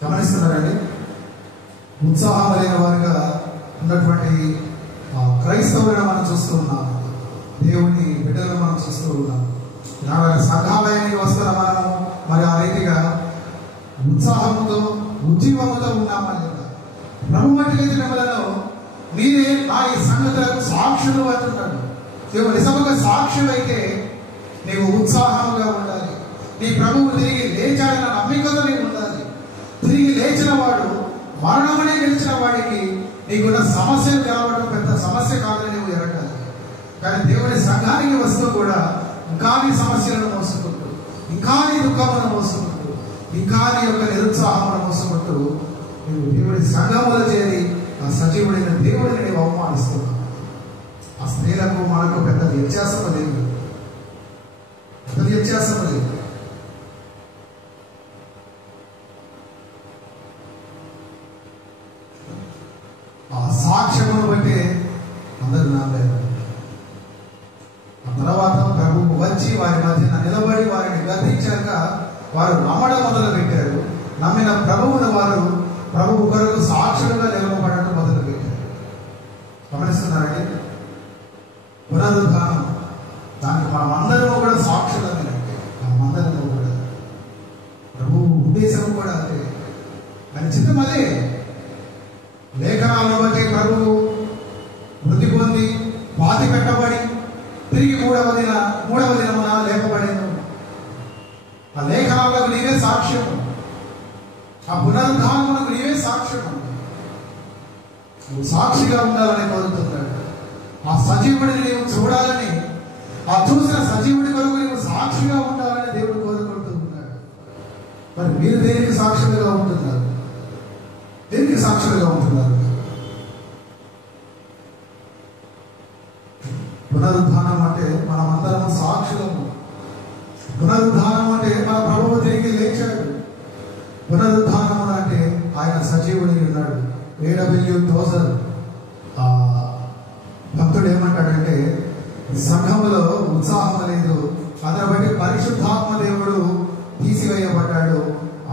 గమనిస్తున్నారండి? ఉత్సాహం లేని వారిగా ఉన్నటువంటి క్రైస్తవులను మనం చూస్తూ ఉన్నాం, దేవుని బిడ్డలను మనం చూస్తూ ఉన్నాం. సంఘాలయానికి వస్తున్న మనము మరి ఆ రీతిగా ఉత్సాహంతో ఉజ్జీవముతో ఉన్నామా లేదా? ప్రభు మట్టికి దినములలో మీరే నా ఈ సంగతులకు సాక్షులు అంటున్నాడు. నీవు నిజముగా సాక్షులైతే నీవు ఉత్సాహముగా ఉండాలి. నీ ప్రభువు తిరిగి లేచాడన్న నమ్మికతో నీవు ఉండాలి. తిరిగి లేచిన వాడు, మరణమునే గెలిచిన వాడికి నీకున్న సమస్యలు కలవడం పెద్ద సమస్య కాదని నువ్వు ఎరగాలి. కానీ దేవుని సంఘానికి వస్తూ కూడా ఇంకా నీ సమస్యలను మోసుకుంటూ, ఇంకా నీ దుఃఖమును మోసుకుంటూ, ఇంకా నీ యొక్క నిరుత్సాహమును మోసుకుంటూ నువ్వు దేవుడి సంఘములో చేరి ఆ సజీవుడైన దేవుడిని నీవు అవమానిస్తున్నావు. ఆ స్త్రీలకు మనకు పెద్ద వ్యత్యాసం లేదు, పెద్ద వ్యత్యాసం లేదు. ఆ సాక్ష్యమును బట్టి అందరూ నమ్మలేదు. ఆ తర్వాత ప్రభువు వచ్చి వారి మధ్య వారు నమ్మడం మొదలు పెట్టారు. నమ్మిన ప్రభువును వారు ప్రభువు కొరకు సాక్షులుగా నిలవబడటం మొదలు పెట్టారు. గమనిస్తున్నారండి? పునరుద్ధానం దానికి మనమందరము కూడా సాక్షులమేనంటే, మనమందరము కూడా ప్రభువు ఉద్దేశం కూడా అదే, అని చిత్తం అదే. లేఖనాలను బట్టి ప్రభువు మృతి పొంది పాతి పెట్టబడి తిరిగి మూడవ దినమున లేపబడేను. ఆ లేఖనాలకు నీవే సాక్ష్యం, ఆ పునరుద్ధానమునకు నీవే సాక్ష్యం. నువ్వు సాక్షిగా ఉండాలని కోరుతున్నాడు. ఆ సజీవుడిని నీవు చూడాలని, ఆ చూసిన సజీవుడి కొరకు నీవు సాక్షిగా ఉండాలని దేవుడు కోరుకుంటున్నాడు. మరి మీరు దేనికి సాక్షులుగా ఉంటున్నారు? దేనికి సాక్షులుగా ఉంటున్నారు? పునరుద్ధానం అంటే మనమందరం సాక్షులము. పునరుద్ధానం అంటే మన ప్రభువు తిరిగి లేచాడు. పునరుద్ధానం అంటే ఆయన సజీవుడి ఉన్నాడు. A.W. టోజర్ భక్తుడు ఏమంటాడంటే, సంఘములో ఉత్సాహం లేదు, అతని బట్టి పరిశుద్ధాత్మ దేవుడు తీసివేయబడ్డాడు.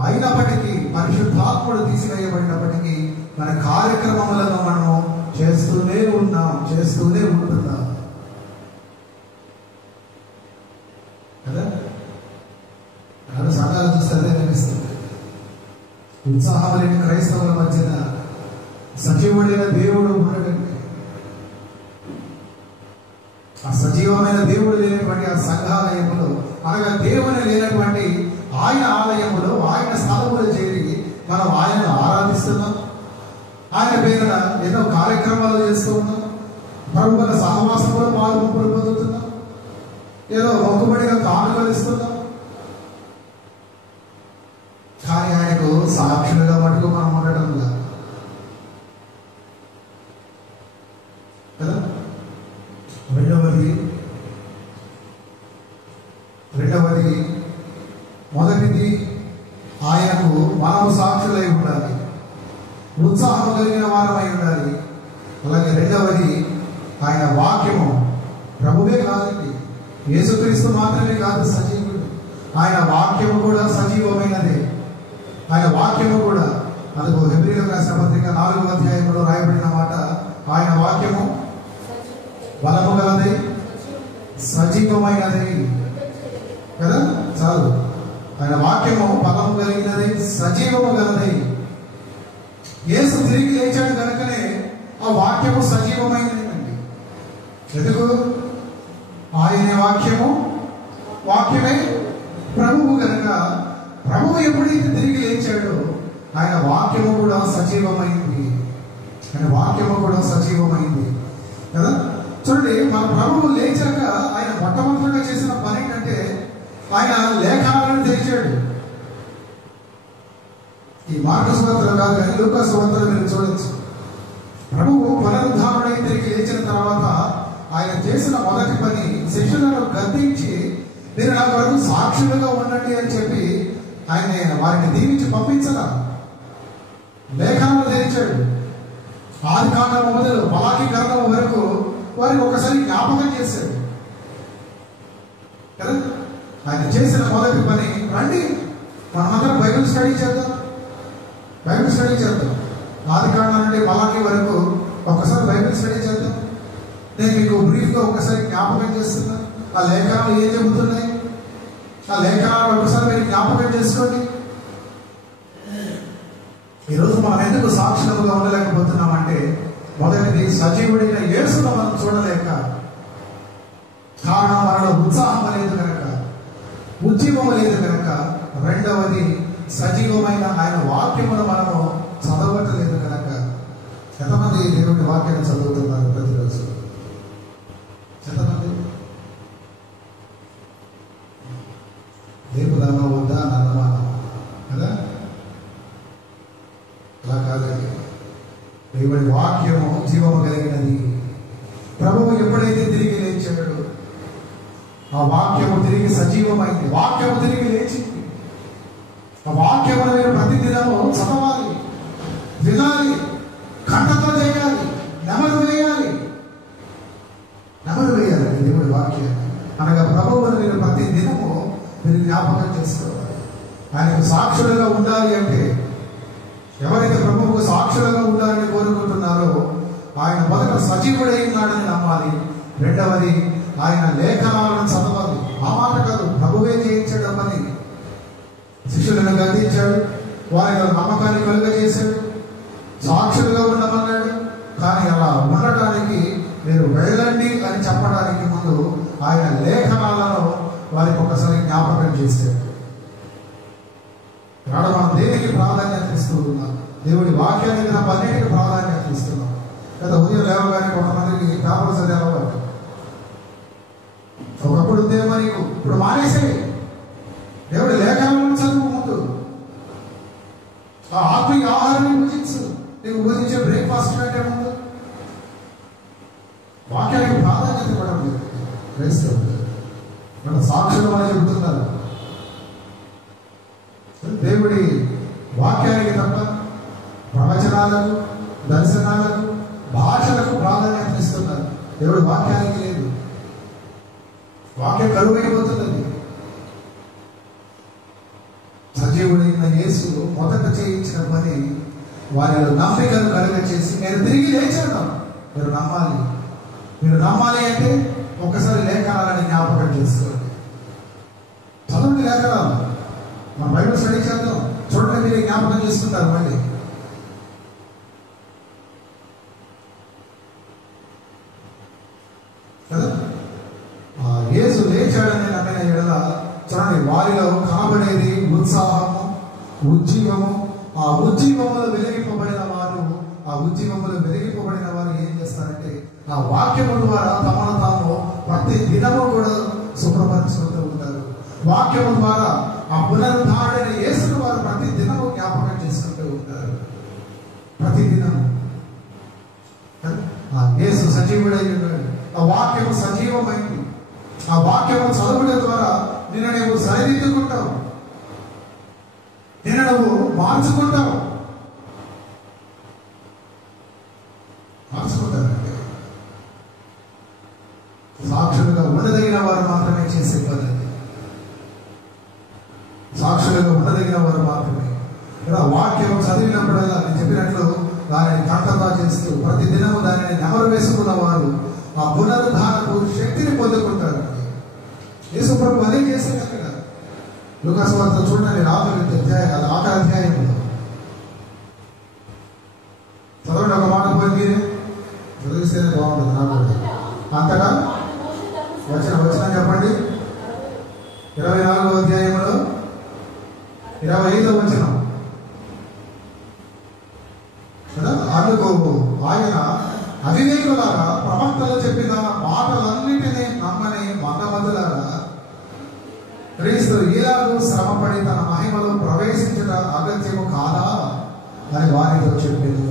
అయినప్పటికీ పరిశుద్ధాత్ముడు తీసివేయబడినప్పటికీ మన కార్యక్రమములను మనం చేస్తూనే ఉంటున్నాం కదా. అలా సంఘాలు చూస్తే అదే అనిపిస్తుంది. ఉత్సాహం లేని క్రైస్తవుల మధ్యన సజీవుడైన దేవుడు ఉండడండి. ఆ సజీవమైన దేవుడు లేనటువంటి ఆ సంఘాలయములో, అనగా దేవుని లేనటువంటి ఆయన ఆలయములో, ఆయన స్థలములు చేరి మనం ఆయనను ఆరాధిస్తున్నాం. ఆయన పేరున ఎన్నో కార్యక్రమాలు చేస్తూ ఉన్నాం. ప్రభువుల సహవాసంలో పాల్గొంపులు పొందుతున్నాం. ఏదో మొక్కుబడిగా కానుకలు ఇస్తున్నాం. కానీ ఆయనకు సాక్షులుగా మటుకు మనం ఉండటం లేదు కదా. రెండవది మొదటిది ఆయనకు మనము సాక్షులై ఉండాలి, ఉత్సాహం కలిగిన వారమై ఉండాలి. అలాగే రెండవది ఆయన వాక్యము, ప్రభువే కాదండి, యేసుక్రీస్తు మాత్రమే కాదు సజీవుడు, ఆయన వాక్యము కూడా సజీవమైనదే. ఆయన వాక్యము కూడా, అందుకు హెబ్రీయులకు రాసిన పత్రిక 4వ అధ్యాయంలో రాయబడిన మాట, ఆయన వాక్యము బలము గలది, సజీవమైనది కదా. చాలు, ఆయన వాక్యము బలము కలిగినది, సజీవము గలది. యేసు తిరిగి లేచాడు కనుకనే ఆ వాక్యము సజీవమైనదండి. ఎందుకు? ఆయన వాక్యమే ప్రభువు కనుక, ప్రభువు ఎప్పుడైతే తిరిగి లేచాడో ఆయన వాక్యము కూడా సజీవమైంది. ఆయన వాక్యము కూడా సజీవమైంది కదా. చూడండి, మన ప్రభువు లేచాక ఆయన మొట్టమొదటిగా చేసిన పని ఏంటంటే ఆయన లేఖనాలను తెరిచాడు. ఈ మార్కు సువార్తలు కాదు కానీ లూకా సువార్తలు మీరు చూడొచ్చు. ప్రభువు పునరుద్ధానుడై తిరిగి లేచిన తర్వాత ఆయన చేసిన మొదటి పని శిష్యులను గద్దించి, మీరు నా కొరకు సాక్షులుగా ఉండండి అని చెప్పి ఆయన వారిని దీవించి పంపించగా లేఖనాలు తెరిచాడు. ఆది కాండం మొదలు మలాకి గ్రంథం వరకు వారికి ఒకసారి జ్ఞాపకం చేశాడు కదా. ఆయన చేసిన మొదటి పని, రండి మనమందరం బైబిల్ స్టడీ చేద్దాం. ఆది కాండం నుండి మలాకి వరకు ఒకసారి బైబిల్ స్టడీ చేద్దాం. నేను మీకు బ్రీఫ్గా ఒకసారి జ్ఞాపకం చేస్తున్నాను. ఆ లేఖనాలు ఏం చెబుతున్నాయి, ఆ లేఖనాలు ఒకసారి మీరు జ్ఞాపకం చేసుకోండి. ఈరోజు మనం ఎందుకు సాక్షులుగా ఉండలేకపోతున్నామంటే, మొదటిది సజీవుడైన యేసును మనం చూడలేక, కారణం మనలో ఉత్సాహం లేదు కనుక, ఉద్యమం లేదు కనుక. రెండవది సజీవమైన ఆయన వాక్యమును మనము చదవట్లేదు కనుక. ఎంతమంది దేవుడి వాక్యాన్ని చదువుతున్నారు ప్రతిరోజు? ఎంతమంది? దేవుదామా వద్దా అని అనుమానం కదా. అలా కాదండి, దేవుడి వాక్యము జీవము కలిగినది. ప్రభువు ఎప్పుడైతే తిరిగి లేచాడో ఆ వాక్యము తిరిగి సజీవమైంది. వాక్యము తిరిగి లేచింది. ఆ వాక్యమును మీరు ప్రతిదినము చదవాలి, వినాలి, కంటతో చేయాలి, నెమరు వేయాలి దేవుడి వాక్యాన్ని. అనగా ప్రభువును మీరు ప్రతి దినము మీరు జ్ఞాపకం చేసుకోవాలి. ఆయనకు సాక్షులుగా ఉండాలి అంటే, ఎవరైతే ప్రభువుకు సాక్షులుగా ఉండాలని కోరుకుంటున్నారో ఆయన మొదట సజీవుడై ఉన్నాడని నమ్మాలి. రెండవది ఆయన లేఖనాలను చదవాలి. ఆ మాట కాదు, ప్రభువే చేయించాడు పని. శిష్యులను గద్దించాడు, వారిలో నమ్మకాన్ని కలుగజేశాడు, సాక్షులుగా ఉండమన్నాడు. కానీ అలా ఉండటానికి మీరు వెళ్ళండి అని చెప్పడానికి ముందు ఆయన లేఖనాలను వారికి ఒకసారి జ్ఞాపకం చేశాడు. ఇక్కడ మనం దేనికి ప్రాధాన్యత ఇస్తూ ఉన్నాం? దేవుడి వాక్యానికి నా పన్నిటికి ప్రాధాన్యత ఇస్తున్నాం కదా. ఉదయం లేవగానే కొంతమందికి పేపర్ చదివేవాడు. ఒకప్పుడు ఉందేమో నీకు, ఇప్పుడు మానేసేవి. దేవుడి లేఖనాలను చదువు ముందు. ఆ ఆత్మీయ ఆహారాన్ని భుజించు. నీకు భుజించే బ్రేక్ఫాస్ట్ కంటే ముందు వాక్యానికి ప్రాధాన్యత ఇవ్వడం లేదు. క్రైస్తవులు మన సాక్షులు అని చెబుతున్నారు. దేవుడి వాక్యానికి తప్ప ప్రవచనాలకు, దర్శనాలకు, భాషలకు ప్రాధాన్యత ఇస్తున్నారు. దేవుడి వాక్యానికి లేదు. వాక్యం కరువైపోతున్నది. సజీవుడైన యేసు మొదట చేయించిన పని వారిలో నమ్మికను కలుగచేసి నేను తిరిగి లేచాను. మీరు నమ్మాలి. మీరు నమ్మాలి అంటే ఒక్కసారి లేఖనాలని జ్ఞాపకం చేసుకోండి. చదవండి లేఖనాలు. మన బైబిల్ స్టడీ చేద్దాం. చూడండి, మీరు జ్ఞాపకం చేసుకుంటారు మళ్ళీ. కదా యేసు లేచాడని నమ్మిన ఎడల చూడండి, వారిలో కనబడేది ఉత్సాహము, ఉజ్జీవము. ఆ ఉజ్జీవములు వెలిగింపబడిన వారు ఏం చేస్తారంటే ఆ వాక్యము ద్వారా తమను తాము ప్రతి దినము కూడా శుభ్రపరుచుకుంటూ ఉంటారు. వాక్యము ద్వారా ఆ పునరుద్ధారణ యేసును వారు ప్రతి దినము జ్ఞాపకం చేసుకుంటూ ఉంటారు. ప్రతి దినము ఆ యేసు సజీవుడై ఉన్నాడు. ఆ వాక్యము సజీవమైంది. ఆ వాక్యము చదవడం ద్వారా నిన్ను నువ్వు సరిదిద్దుకుంటావు, నిన్ను నువ్వు మార్చుకుంటావు. మార్చుకుంటారంటే సాక్షులుగా ఉండదగిన వారు మాత్రమే చేసే పని. సాక్షులుగా ఉండదగిన వారు మాత్రమే. ఇలా వాక్యం చదివినప్పుడల్లా నేను చెప్పినట్లు దానిని కంఠతా చేస్తూ ప్రతి దినము దానిని నెమరు వేసుకున్న వారు ఆ పునరుద్ధానపు శక్తిని పొందుకుంటారు. యేసు ప్రభు అదే చేశారు. అక్కడ లూకాసు వార్త చూడండి, ఆఖరి అధ్యాయంలో చదవండి. ఒక మాట పోయి మీరే చదివిస్తేనే బాగుంటుంది. నాకు అంతగా వచ్చిన చెప్పండి. 24వ అధ్యాయంలో 25వ వచనం కదా. అందుకు ఆయన అవివేకులారా, ప్రవక్తలు చెప్పిన మాటలన్నిటినీ నమ్మని మందమతులారా, క్రీస్తు ఈలాగు శ్రమపడి తన మహిమలో ప్రవేశించడం అగత్యము కాదా అని వారితో చెప్పారు.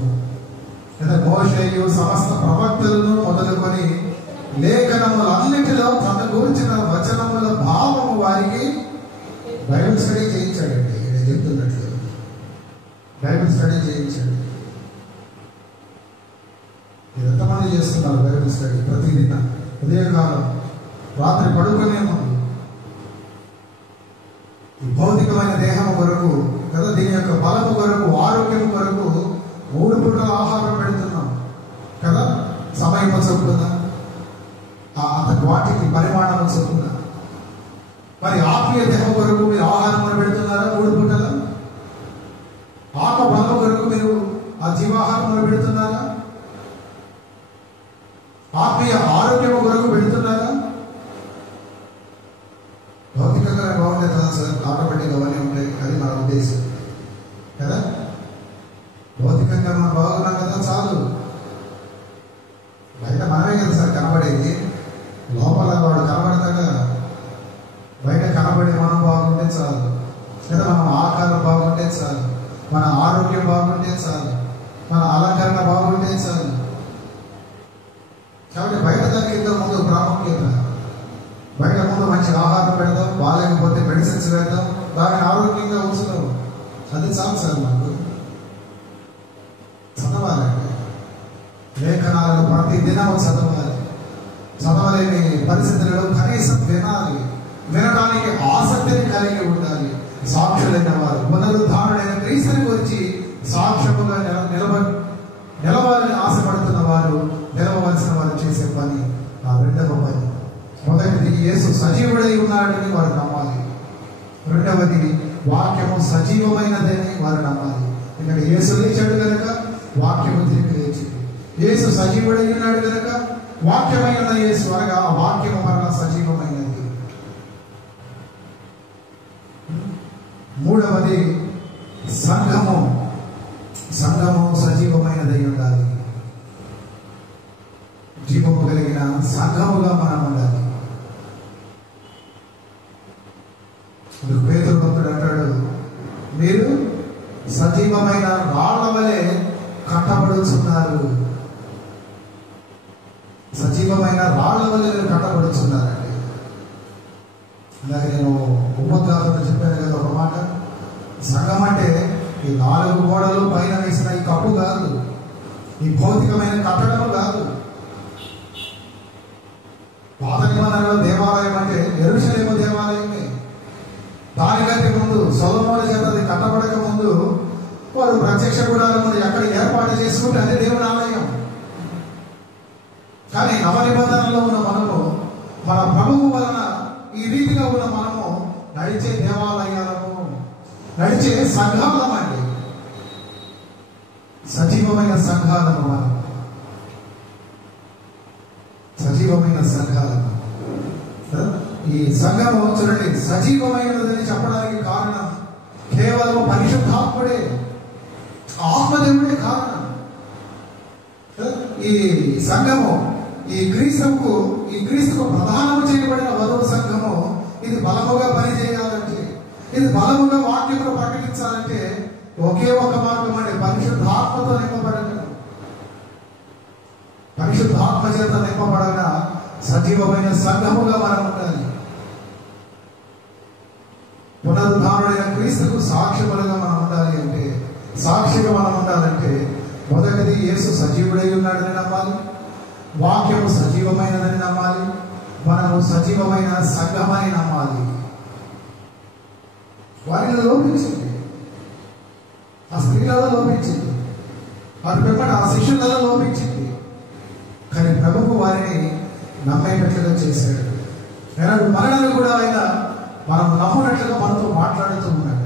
మోషేయు సమస్త ప్రవక్తలను మొదలుకొని లేఖనములన్నిటిలో తన గురించిన వచనముల భావము వారికి బైబిల్ స్టడీ చేయించాడండి. నేను చెప్తున్నట్లు బైబిల్ స్టడీ చేయించాడు. మీరు ఎంతమంది చేస్తున్నారు బైబిల్ స్టడీ? ప్రతిదిన ఉదయకాలం, రాత్రి పడుకునే ముందు. ఈ భౌతికమైన దేహము కొరకు కదా, దీని యొక్క బలము కొరకు, ఆరోగ్యం కొరకు 3 పూటల ఆహారం పెడుతున్నాం కదా. సమయం చొప్పున అతని వాటికి పరిమాణం చొప్పున. మరి ఆత్మీయ దేహం కొరకు మీరు ఆహారం పెడుతున్నారా 3 పూటల? ఆత్మ బలం కొరకు మీరు ఆ జీవాహారం పెడుతున్నారా? ఆత్మీయ ఆరోగ్యం కొరకు పెడుతున్నారా? భౌతికంగా బాగుండే కదా సార్, ఆటోమేటిక్గా అవన్నీ ఉంటాయి. అది మన ఉద్దేశం కదా. భౌతికంగా మనం బాగున్నాం కదా చాలు. బయట మనమే కదా సార్ కనబడేది. లోపల వాడు కనబడతాగా. బయట కనబడి మనం బాగుంటే చాలు కదా. మనం ఆకారం బాగుంటే చాలు, మన ఆరోగ్యం బాగుంటే చాలు, మన అలంకరణ బాగుంటే చాలు. కాబట్టి బయట దానికి ఎంతో ముందు ప్రాముఖ్యత. బయట ముందు మంచి ఆహారం పెడదాం, బాగాలేకపోతే మెడిసిన్స్ పెడదాం, దాన్ని ఆరోగ్యంగా ఉంచుతాం. అది చాలు సార్. మాకు చదవాలండి లేఖనాలను, ప్రతి దినము చదవాలి. చదవలేని పరిస్థితులలో కనీసం వినాలి. వినడానికి ఆసక్తిని కలిగి ఉండాలి. సాక్షులు సాక్షులైన వారు పునరుద్ధారుడైన క్రీస్తుని గురించి సాక్ష్యముగా నిలవాలని ఆశపడుతున్న వారు, నిలవవలసిన వారు చేసే పని ఆ రెండవ పని. మొదటిది యేసు సజీవుడై ఉన్నాడని వారు నమ్మాలి. రెండవది వాక్యము సజీవమైనదని వారు నమ్మాలి. ఎందుకంటే యేసు లేచాడు కనుక వాక్యము తిరిగి లేచింది. యేసు సజీవుడై ఉన్నాడు కనుక వాక్యమైన యేసు అనగా ఆ వాక్యము మరలా సజీవమైనది. మూడవది సంఘము సజీవమైనదై ఉండాలి. జీవము కలిగిన సంఘముగా మనం ఉండాలి. పేతురు భక్తుడు అంటాడు, మీరు సజీవమైన రాళ్ల వలె కట్టబడుచున్నారు. సజీవమైన రాళ్ల వలె మీరు కట్టబడుచున్నారండి. అలాగే నేను ఉపద్ఘాతంలో చెప్పాను కదా ఒక మాట, సంఘం అంటే ఈ 4 గోడలు పైన వేసిన ఈ కప్పు కాదు, ఈ భౌతికమైన కట్టడం కాదు. పాత నిబంధనలో దేవాలయం అంటే యెరూషలేము దేవాలయమే. దానికంటే ముందు సొలొమోను చేత అది కట్టబడక ముందు వారు ప్రత్యక్ష గుడారము ఎక్కడ ఏర్పాటు చేసుకుంటే అదే దేవుని ఆలయం. కానీ నవ నిబంధనలో ఉన్న మనము, మన ప్రభువు వలన ఈ రీతిగా ఉన్న మనము నడిచే దేవాలయాలము, నడిచే సంఘాలము అండి. సజీవమైన సంఘాలము మనం, సజీవమైన సంఘాలము. ఈ సంఘము చూడండి సజీవమైనదని చెప్పడానికి కారణం కేవలం పరిశుద్ధాత్ముడే, ఆత్మదేవుడే కారణం. ఈ సంఘము ఈ క్రీస్తుకు ప్రధానము చేయబడిన వధువు సంఘము ఇది బలముగా పనిచేయాలంటే, ఇది బలముగా వాక్యమును ప్రకటించాలంటే ఒకే ఒక మార్గం అంటే పరిశుద్ధాత్మతో నింపబడటం. పరిశుద్ధాత్మ చేత నింపబడగా సజీవమైన సంఘముగా మనం ఉండాలి. పునరుద్ధారుడైన క్రీస్తుకు సాక్షిములుగా మనం ఉండాలి అంటే, సాక్షిగా మనం ఉండాలంటే మొదటిది యేసు సజీవుడై ఉన్నాడని నమ్మాలి, వాక్యము సజీవమైనదని నమ్మాలి, మనము సజీవమైన సంఘమని నమ్మాలి. వారిలో లోపించింది, ఆ స్త్రీలలో లోపించింది, వారి పిమ్మట ఆ శిష్యులలో లోపించింది. కానీ ప్రభువు వారిని నమ్మేటట్లుగా చేశాడు. మరణాలు కూడా ఆయన మనం నమ్మునట్లుగా మనతో మాట్లాడుతూ ఉన్నాడు.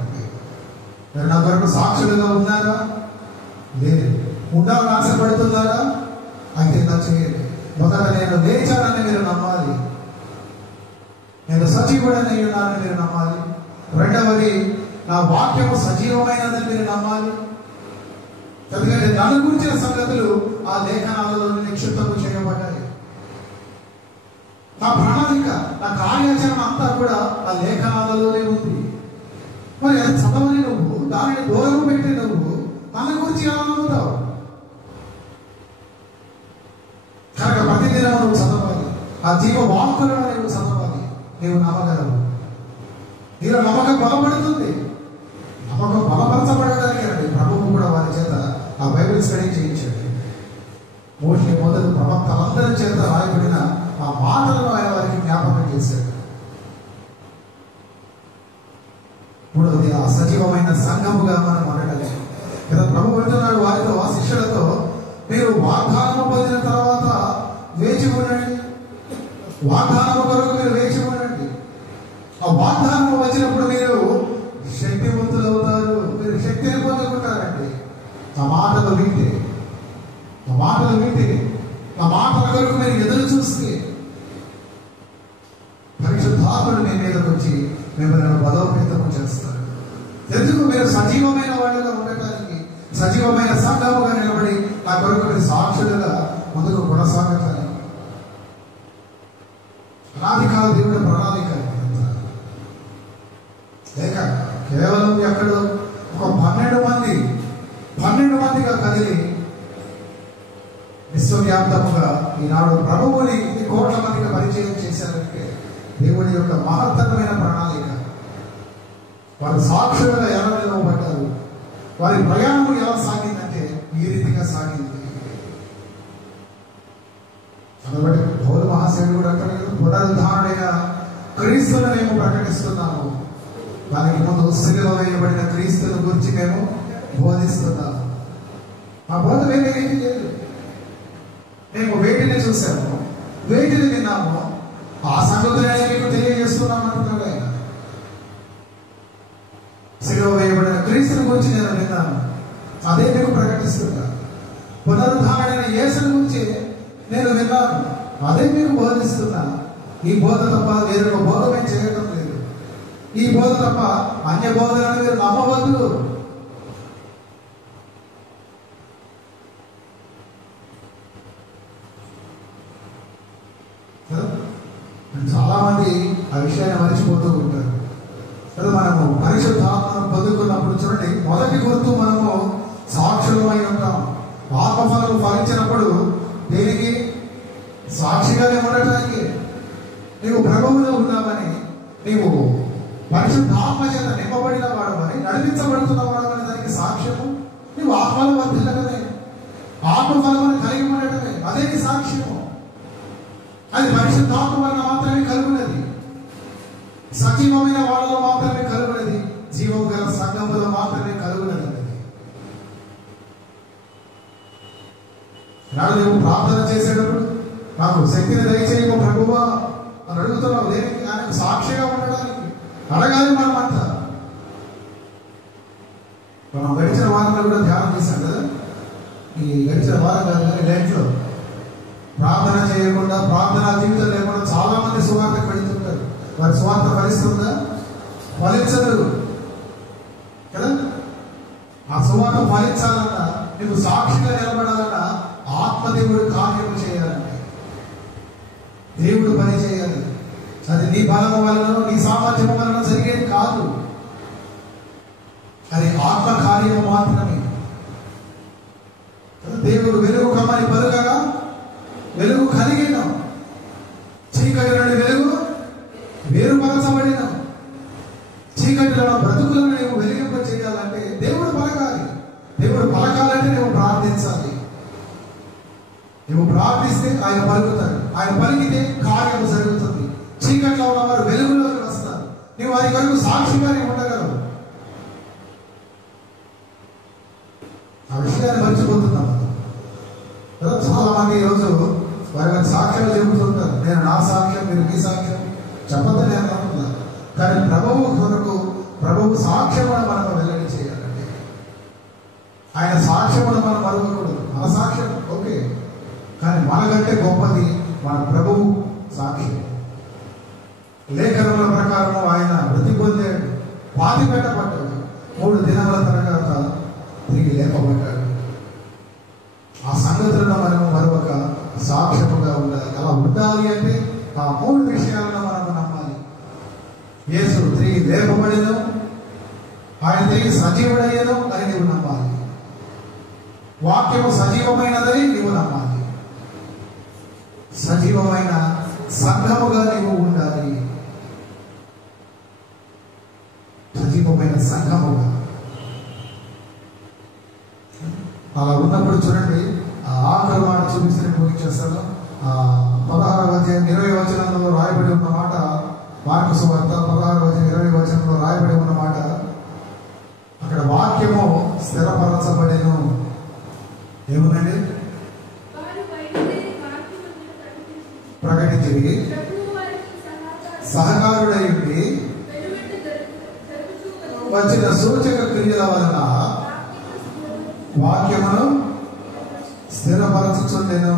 నా కొరకు సాక్షులుగా ఉన్నారా? లేదు. ఉండాలని ఆశపడుతున్నారా? అయితే నా చేయండి. మొదట నేను లేచానని మీరు నమ్మాలి, నేను సజీవుడని ఉన్నానని మీరు నమ్మాలి. రెండవది నా వాక్యము సజీవమైనదని మీరు నమ్మాలి. ఎందుకంటే నన్ను గురించిన సంగతులు ఆ లేఖనాలలో నిక్షిప్తము చేయబడ్డాయి. నా ప్రణాళిక, నా కార్యాచరణ అంతా కూడా ఆ లేఖనాలలోనే ఉంది. మరి అది చదవని నువ్వు, దానిని దూరం పెట్టి నువ్వు తన గురించి ఎలా నమ్ముతావు? కనుక ప్రతిదినం నువ్వు చదవాలి, ఆ జీవ వాక్కులను నువ్వు చదవాలి. నీవు నమ్మగలవు, నీలో నమ్మకం బలపడుతుంది. నమ్మకం బలపరచబడడానికి రండి. ప్రభువు కూడా వారి చేత ఆ బైబిల్ స్టడీ చేయించండి. మోషే మొదలు ప్రవక్తలందరి చేత రాయబడిన ఆ మాటలను ఆయన వారికి జ్ఞాపకం చేశాడు. మూడవది ఆ సజీవమైన సంఘముగా మనం ఉండటమే కదా. ప్రభు అంటున్నాడు వారితో, ఆ శిష్యులతో, మీరు వాగ్దానము పొందిన తర్వాత వేచి ఉండండి. వాగ్దానము కొరకు మీరు వేచి ఉండండి. ఆ వాగ్దానము వచ్చినప్పుడు మీరు శక్తివంతులు అవుతారు, మీరు శక్తిని పొందుకుంటారండి. ఆ మాటలు వింటే, ఆ మాటలు వింటే, ఆ మాటల కొరకు మీరు ఎదురు చూస్తే పరిశుద్ధాత్ముడు మీ మీదకి వచ్చి మిమ్మల్ని బలోపేతము చేస్తారు. ఎందుకు? మీరు సజీవమైన వాళ్ళుగా ఉండటానికి, సజీవమైన సంఘముగా నిలబడి నా కొరకు మీరు సాక్షులుగా ముందుకు కొనసాగటానికి. అనాదికాల దేవుడి ప్రణాళిక లేక కేవలం ఎక్కడో ఒక 12 మందిగా కదిలి విశ్వవ్యాప్తముగా ఈనాడు ప్రభువుని కోట్ల మందిగా పరిచయం చేశారంటే దేవుడి యొక్క మహత్తరమైన ప్రణాళిక. వారు సాక్షులుగా ఎలా నిలవబడ్డారు, వారి ప్రయాణం ఎలా సాగిందంటే ఈ రీతిగా సాగింది. కాబట్టి పౌలు మహాశయుడు కూడా అంటారు, పునరుద్ధారుడైన క్రీస్తును మేము ప్రకటిస్తున్నాము. దానికి ముందు సిలువ వేయబడిన క్రీస్తుని గురించి మేము బోధిస్తున్నాం. ఆ బోధ వేరే ఏంటి లేదు. మేము వేటిని చూసాము, వేటిని విన్నాము, ఆ సంగతులనే మీకు తెలియజేస్తున్నాం అంటున్నాడు ఆయన. సిలువ వేయబడిన క్రీస్తుని గురించి నేను విన్నాను, అదే మీకు ప్రకటిస్తున్నా. పునరుద్ధారణైన యేసుని గురించి నేను విన్నాను, అదే మీకు బోధిస్తున్నా. ఈ బోధ తప్ప వేరొక బోధ మేము చేయడం లేదు. ఈ బోధ తప్ప అన్య బోధనను మీరు నమ్మవద్దు. చాలా మంది ఆ విషయాన్ని మర్చిపోతూ ఉంటారు కదా. మనము పరిశుద్ధాత్మను పొందుకున్నప్పుడు చూడండి, మొదటి గుర్తు మనము సాక్షులమై ఉంటాం. ఆత్మఫలం ఫలించినప్పుడు దేనికి? సాక్షిగానే ఉండటానికి. నీవు ప్రభువులో ఉన్నామని, నీవు పరిశుద్ధాత్మ చేత నింపబడిన వాడమని, నడిపించబడుతున్న వాడమని దానికి సాక్ష్యము నీవు ఆత్మలో వర్ధిల్లడమే, ఆత్మఫలమును కలిగి ఉండటమే. అదే నీ సాక్ష్యము. అది పరిశుద్ధాత్మ వలన మాత్రమే కలుగునది, సజీవమైన వాళ్ళలో మాత్రమే కలుగునది, జీవం గల సంఘములో మాత్రమే కలుగునది. నాడు నువ్వు ప్రార్థన చేసేటప్పుడు నాకు శక్తిని దయచేయము ప్రభువా అని అడుగుతున్నావు. దేనికి? ఆయనకు సాక్షిగా ఉండడానికి అడగాలి. మనమంతా మనం గడిచిన వారంలో కూడా ధ్యానం చేశాం కదా. ఈ గడిచిన వారం కాదు కానీ లైఫ్లో ప్రార్థన చేయకుండా, ప్రార్థనా జీవితం లేకుండా చాలా మంది సువార్తకు వెళుతుంటారు. వారి సువార్త ఫలిస్తుందా? ఫలించదు కదా. ఆ సువార్త ఫలించాలన్నా, నీకు సాక్షిగా నిలబడాలన్నా ఆత్మదేవుడు కార్యం చేయాలంటే, దేవుడు పని చేయాలి. అది నీ బలము వలన, నీ సామర్థ్యం వలన జరిగేది కాదు. అది ఆత్మ కార్యము మాత్రమే. దేవుడు వెలుగు కమ్మని పలుకగా వెలుగు కలిగిన, చీకటి నుండి వెలుగు వేరుపరచబడిన, చీకటిలో బ్రతుకులను నువ్వు వెలిగింప చేయాలంటే దేవుడు పలకాలి. దేవుడు పలకాలంటే నువ్వు ప్రార్థించాలి. నువ్వు ప్రార్థిస్తే ఆయన పలుకుతాడు. ఆయన పలికితే కార్యము జరుగుతుంది. చీకట్లో ఉన్న వారు వెలుగులోకి వస్తారు. నువ్వు వారి వరకు సాక్షిగానే ఉండగలవు. ఆ విషయాన్ని మర్చిపోతున్నాం కదా. చాలా మంది ఈరోజు వారి సాక్ష్యాలు చెబుతుంటారు. నేను నా సాక్ష్యం, మీరు మీ సాక్ష్యం చెప్పద్దని నేను అనుకుంటున్నాను. కానీ ప్రభువు కొరకు, ప్రభువు సాక్ష్యమును మనం వెల్లడి చేయాలండి. ఆయన సాక్ష్యమును మనం మరవకూడదు. మన సాక్ష్యం ఓకే, కానీ మనకంటే గొప్పది మన ప్రభువు సాక్ష్యం. లేఖనముల ప్రకారం ఆయన మృతి పొందాడు, పాతి పెట్టబడ్డాడు, 3 దినముల తర్వాత తిరిగి లేపబడ్డాడు. ఆ సంగతులను మనము మరొక సాక్ష్యముగా ఉండాలి. అలా ఉండాలి అంటే ఆ 3 విషయాలను మనము నమ్మాలి. యేసు తిరిగి లేపబడిను, ఆయన తిరిగి సజీవుడయ్యను అని నీవు నమ్మాలి. వాక్యము సజీవమైనదని నీవు నమ్మాలి. సజీవమైన సంఘముగా నీవు ఉండాలి. సజీవమైన సంఘముగా అలా ఉన్నప్పుడు చూడండి, ఆఖరి మాట చూపించిన ముగించేస్తాను. 16వ అధ్యాయం 20వ వచనంలో రాయబడి ఉన్న మాట, మార్కు సువార్త 16వ అధ్యాయం 20వ వచనంలో రాయబడి ఉన్న మాట, అక్కడ వాక్యము స్థిరపరచబడెను. ఏముందండి? ప్రకటించి సహకారుడై ఉండి వచ్చిన సూచక క్రియల వలన వాక్యమును స్థిరపరచుచుండెను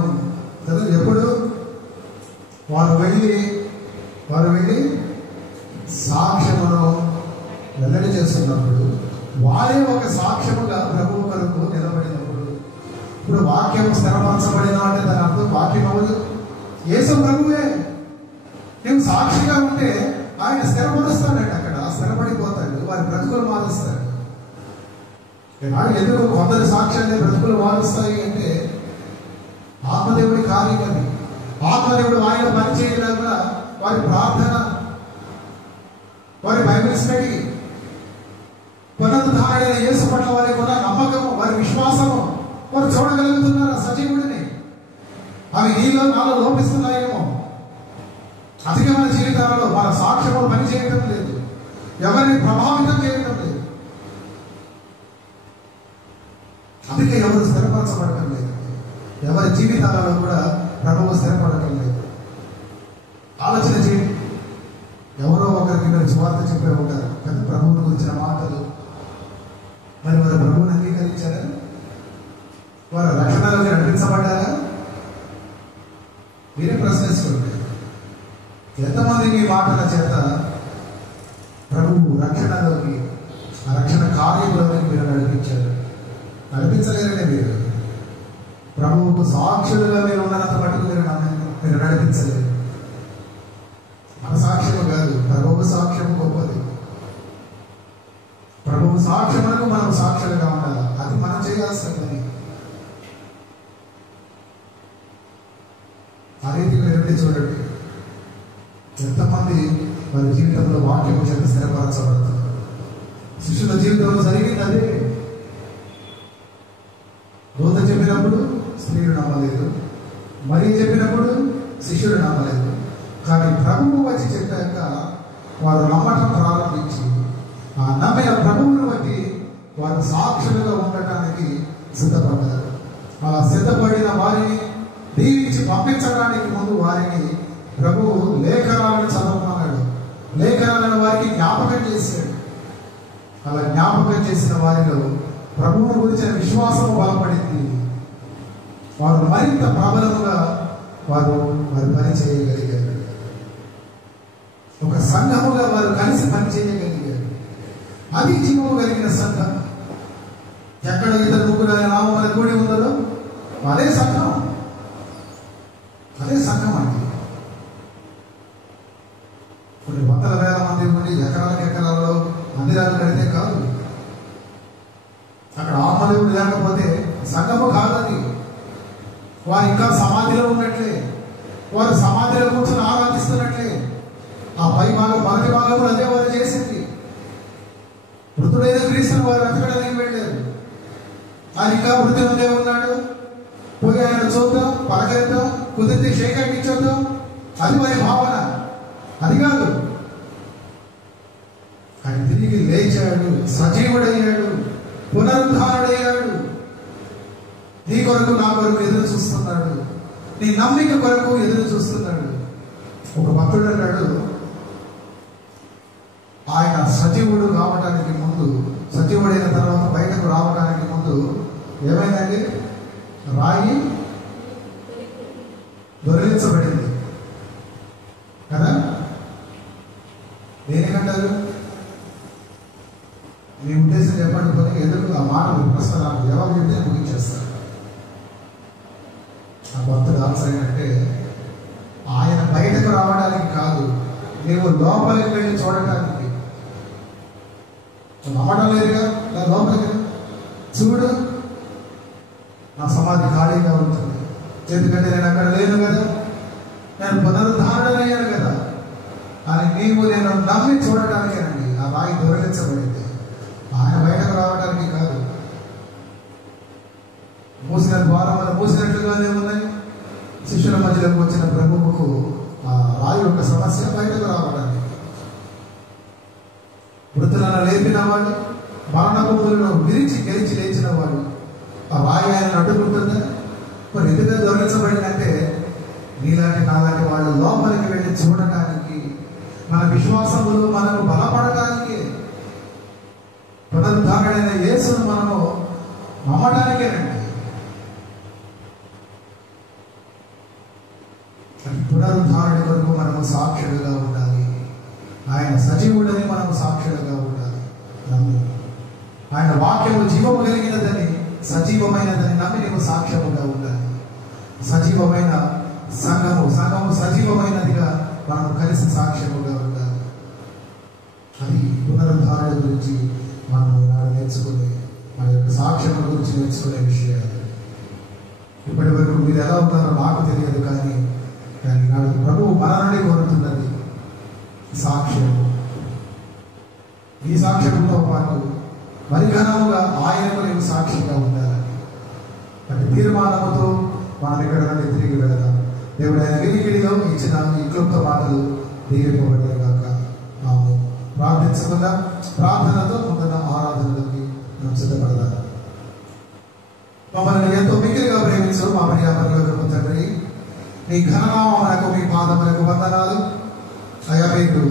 కదా. ఎప్పుడు? వారు వెళ్ళి సాక్ష్యమును వెల్లడి చేస్తున్నప్పుడు, వారే ఒక సాక్ష్యముగా ప్రభువు కొరకు నిలబడినప్పుడు. ఇప్పుడు వాక్యం స్థిరపరచబడిన అంటే దాని అర్థం వాక్యం అవ్వదు, యేసు ప్రభువే. నువ్వు సాక్షిగా ఉంటే ఆయన స్థిరపరుస్తాడండి. అక్కడ స్థిరపడిపోతాడు, వారి బ్రతుకులు మారుస్తాడు. ఎందుకు కొందరి సాక్ష్యాన్ని బ్రతుకులు మారుస్తాయి అంటే ఆత్మదేవుడి కార్యం అది. ఆత్మదేవుడు ఆయన పనిచేయలేక వారి ప్రార్థన, వారి బైబిల్ స్టడీ, పునరుద్ధారణైన యేసు పట్ల వారికి ఉన్న నమ్మకము, వారి విశ్వాసము, వారు చూడగలుగుతున్నారు సజీవుడిని. అవి నీలో నాలో లోపిస్తున్నాయేమో. అధికమైన జీవితాలలో మన సాక్ష్యములు పనిచేయటం లేదు. ఎవరిని ప్రభావితం చేయడం లేదు. అందుకే ఎవరు స్థిరపరచబడటం లేదు. ఎవరి జీవితాలలో కూడా ప్రభువు స్థిరపడటం లేదు. ఆలోచన చేయండి. ఎవరో ఒకరికి మీరు సువార్త చెప్పే ఉంటారు కదా, ప్రభువుని గురించిన మాటలు. మరి వారు ప్రభువుని అంగీకరించారా? వారు రక్షణలోకి నడిపించబడ్డారా? మీరే ప్రశ్నిస్తుంది. ఎంతమంది మీ మాటల చేత ప్రభువు రక్షణలోకి, ఆ రక్షణ కార్యంలోకి మీరు నడిపించారు? నడిపించలేరనే మీరు. ప్రభువుకు సాక్షులుగా మీరు ఉన్నంత మటుకు మీరు నడిపించలేరు. మన సాక్ష్యము కాదు, ప్రభువు సాక్ష్యము గొప్పది. ప్రభువు సాక్ష్యములకు మనం సాక్షులుగా ఉండాలి. అది మనం చేయాల్సిన పని. ఆ రీతిగా వెళ్ళి చూడండి, ఎంతమంది వారి జీవితంలో వాక్యము చేత స్థిరపరచబడుతున్నారు. శిష్యుల జీవితంలో జరిగింది అదే. దూత చెప్పినప్పుడు స్త్రీలు నమ్మలేదు, మరి చెప్పినప్పుడు శిష్యులు నమ్మలేదు. కానీ ప్రభువు వచ్చి చెప్పాక వారు నమ్మటం ప్రారంభించి, ఆ నమ్మిన ప్రభువును బట్టి వారు సాక్షులుగా ఉండటానికి సిద్ధపడ్డారు. అలా సిద్ధపడిన వారిని దీవించి పంపించడానికి ముందు వారిని ప్రభువు లేఖనాలను చదవమన్నాడు. లేఖనాలను వారికి జ్ఞాపకం చేశాడు. అలా జ్ఞాపకం చేసిన వారిలో ప్రభువును గురించిన విశ్వాసం బలపడింది. వారు మరింత ప్రబలముగా వారి పని చేయగలిగారు. ఒక సంఘముగా వారు కలిసి పనిచేయగలిగారు. అది జీవము కలిగిన సంఘం. ఎక్కడ ఇద్దరు ముగ్గురు నామముల కూడి ఉందో అదే సంఘం. అదే సంఘం అండి. కొన్ని వందల వేల మంది ఉండి ఎకరాలలో మందిరాలు కడితే కాదు. అక్కడ ఆత్మదేవుడు లేకపోతే సంఘము కాదని. వారు ఇంకా సమాధిలో ఉన్నట్లే, వారు సమాధిలో కూర్చొని ఆరాధిస్తున్నట్లే. ఆ పై భాగం మొదటి భాగంలో అదే వారు చేసింది. మృతుడైన క్రీస్తుని వారు వెతకడానికి వెళ్ళారు. ఆయన ఇంకా మృతి ఉండే ఉన్నాడు, పోయి ఆయన చూద్దాం, పలకరిద్దాం, కుదిరితే షేక్ ఇచ్చొద్దాం, అది వారి భావన. అది కాదు. ఆయన తిరిగి లేచాడు, సజీవుడయ్యాడు, పునరుద్ధారుడయ్యాడు. నీ కొరకు నా కొరకు ఎదురు చూస్తున్నాడు. నీ నమ్మిక కొరకు ఎదురు చూస్తున్నాడు. ఒక భక్తుడు అన్నాడు, ఆయన సజీవుడు కావడానికి ముందు, సజీవుడైన తర్వాత బయటకు రావడానికి ముందు ఏమైందండి? రాయి దొరికించబడింది కదా. దేనికంటారు? మీ ఉద్దేశం చెప్పండి. పోనీ ఎందుకు ఆ మాట ప్రశ్న నాకు జవాబు చెప్తే ముగించేస్తారు. ఆ భక్తుడు ఆన్సర్ ఏంటంటే, ఆయన బయటకు రావడానికి కాదు, నీవు లోపలికి వెళ్ళి చూడటానికి. నమ్మడం లేదుగా, లోపలికి చూడు, నా సమాధి ఖాళీగా ఉంటుంది. ఎందుకంటే నేను అక్కడ లేను కదా, నేను పునరుద్ధారణయ్యాను కదా. అని నీవు నేను నమ్మి చూడటానికేనండి ఆ రాయి దొరికించబడింది. ఆయన బయటకు రావడానికి కాదు. మూసిన ద్వారములు మూసినట్లుగానే ఉన్నాయి. శిష్యుల మధ్యలోకి వచ్చిన ప్రభువుకు ఆ రాయి యొక్క సమస్య బయటకు రావడానికి. మృతులను లేపిన వాడు, మరణపు ఊరిలో విరిచి గెలిచి లేచిన వాడు ఆ రాయి ఆయన అడ్డుకుంటుందా? మరి ఎందుకు దొరికించబడిందంటే, నీలాంటి నాలాంటి వాళ్ళు లోపలికి వెళ్ళి చూడటానికి, మన విశ్వాసములు మనకు బలపడటానికి, పునరుద్ధారుడైన యేసును మనము నమ్మటానికేనండి. పునరుద్ధారుడి కొరకు మనము సాక్షులుగా ఉండాలి. ఆయన సజీవుడని మనము సాక్షులుగా ఉండాలి. నమ్ము. ఆయన వాక్యము జీవము కలిగినదని, సజీవమైనదని నమ్మి నీవు సాక్ష్యముగా ఉండాలి. సజీవమైన సంఘము సజీవమైనదిగా మనము కలిసి సాక్ష్యముగా ఉండాలి. అది పునరుద్ధారణ గురించి మనం నేర్చుకునే, మన యొక్క సాక్ష్యముల గురించి నేర్చుకునే విషయాలు. ఇప్పటి వరకు మీరు ఎలా ఉన్నారో నాకు తెలియదు, కానీ నాడు ప్రభువు మన నుండి కోరుతున్నది సాక్ష్యము. ఈ సాక్ష్యంతో పాటు మరి ఘనముగా ఆయనకు నీవు సాక్షిగా ఉండాలని అంటే తీర్మానముతో మనం ఇక్కడ నుండి తిరిగి వెళదాం. దేవుడు ఆయన వినికిడిలో ఇచ్చిన ఈ క్లుప్త మాటలు దీవింపబడేగాక. ఆమేన్. ప్రార్థించకుండా ప్రార్థనతో ముందున్న ఆరాధనలోకి మనం సిద్ధపడదాం. మమ్మల్ని ఎంతో మిక్కిలిగా ప్రేమించు మా పర్యాపరలోకి తండ్రి, నీ ఘననామమునకు మీ పాదములకు వందనాలు. అయ్యా, మీరు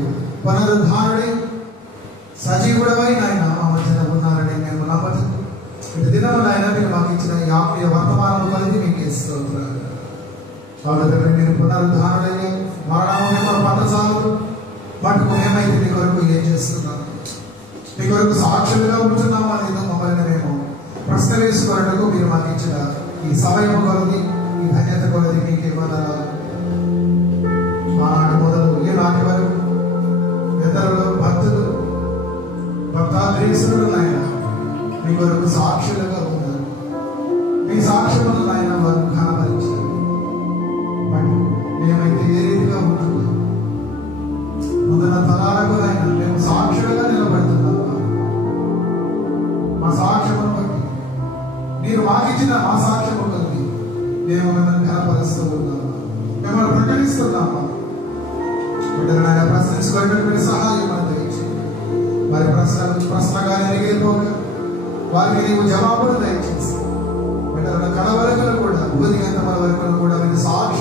పునరుద్ధారుడై సజీవుడవై నాయన మా మధ్యన ఉన్నారని మేము నమ్మటం. ఇటు దినము నాయన మీరు మాకు ఇచ్చిన ఈ ఆత్మీయ వర్తమానం కలిగి మీకు స్తోత్రాలు. కాబట్టి మీరు పునరుద్ధారుడై మరణము మిమ్మల్ని పట్టసాలు మటుకు మేమైతే మీ కొరకు ఏం చేస్తున్నాము, మీ కొరకు సాక్షులుగా ఉంటున్నాము అనేది మమ్మల్ని మేము ప్రశ్న వేసుకోవడానికి మీరు మాకు ఇచ్చిన ఈ సమయం కొలది, ఈ ధన్యత కొలది మీకే వందనాలు. ఆనాటి మొదలు ఈనాటి వరకు ఎందరో భక్తులు భక్తాద్రేసులు నాయన మీ కొరకు సాక్షులుగా ఉన్నారు. మీ సాక్ష్యములు నాయన వారు ఘనపరిచారు. మేమైతే ఏ రీతిగా ఉంటున్నాం, ముందున్న తరాలకు నాయన మేము సాక్షులుగా నిలబడుతున్నాము. మా సాక్ష్యమును బట్టి మీరు మాకిచ్చిన మా సాక్ష్యము కలిగి మేము మిమ్మల్ని ఘనపరుస్తూ ఉన్నాము, మిమ్మల్ని ప్రకటిస్తున్నాము. బిడ్డలైనా ప్రశ్నించుకునేటువంటి సహాయం అందించి వారి ప్రశ్నగా ఎరిగిపోక వారికి నీవు జవాబులు దయచేసి బిడ్డల కడ వరకు కూడా ఉదయంత వరకు కూడా మీరు సాక్షి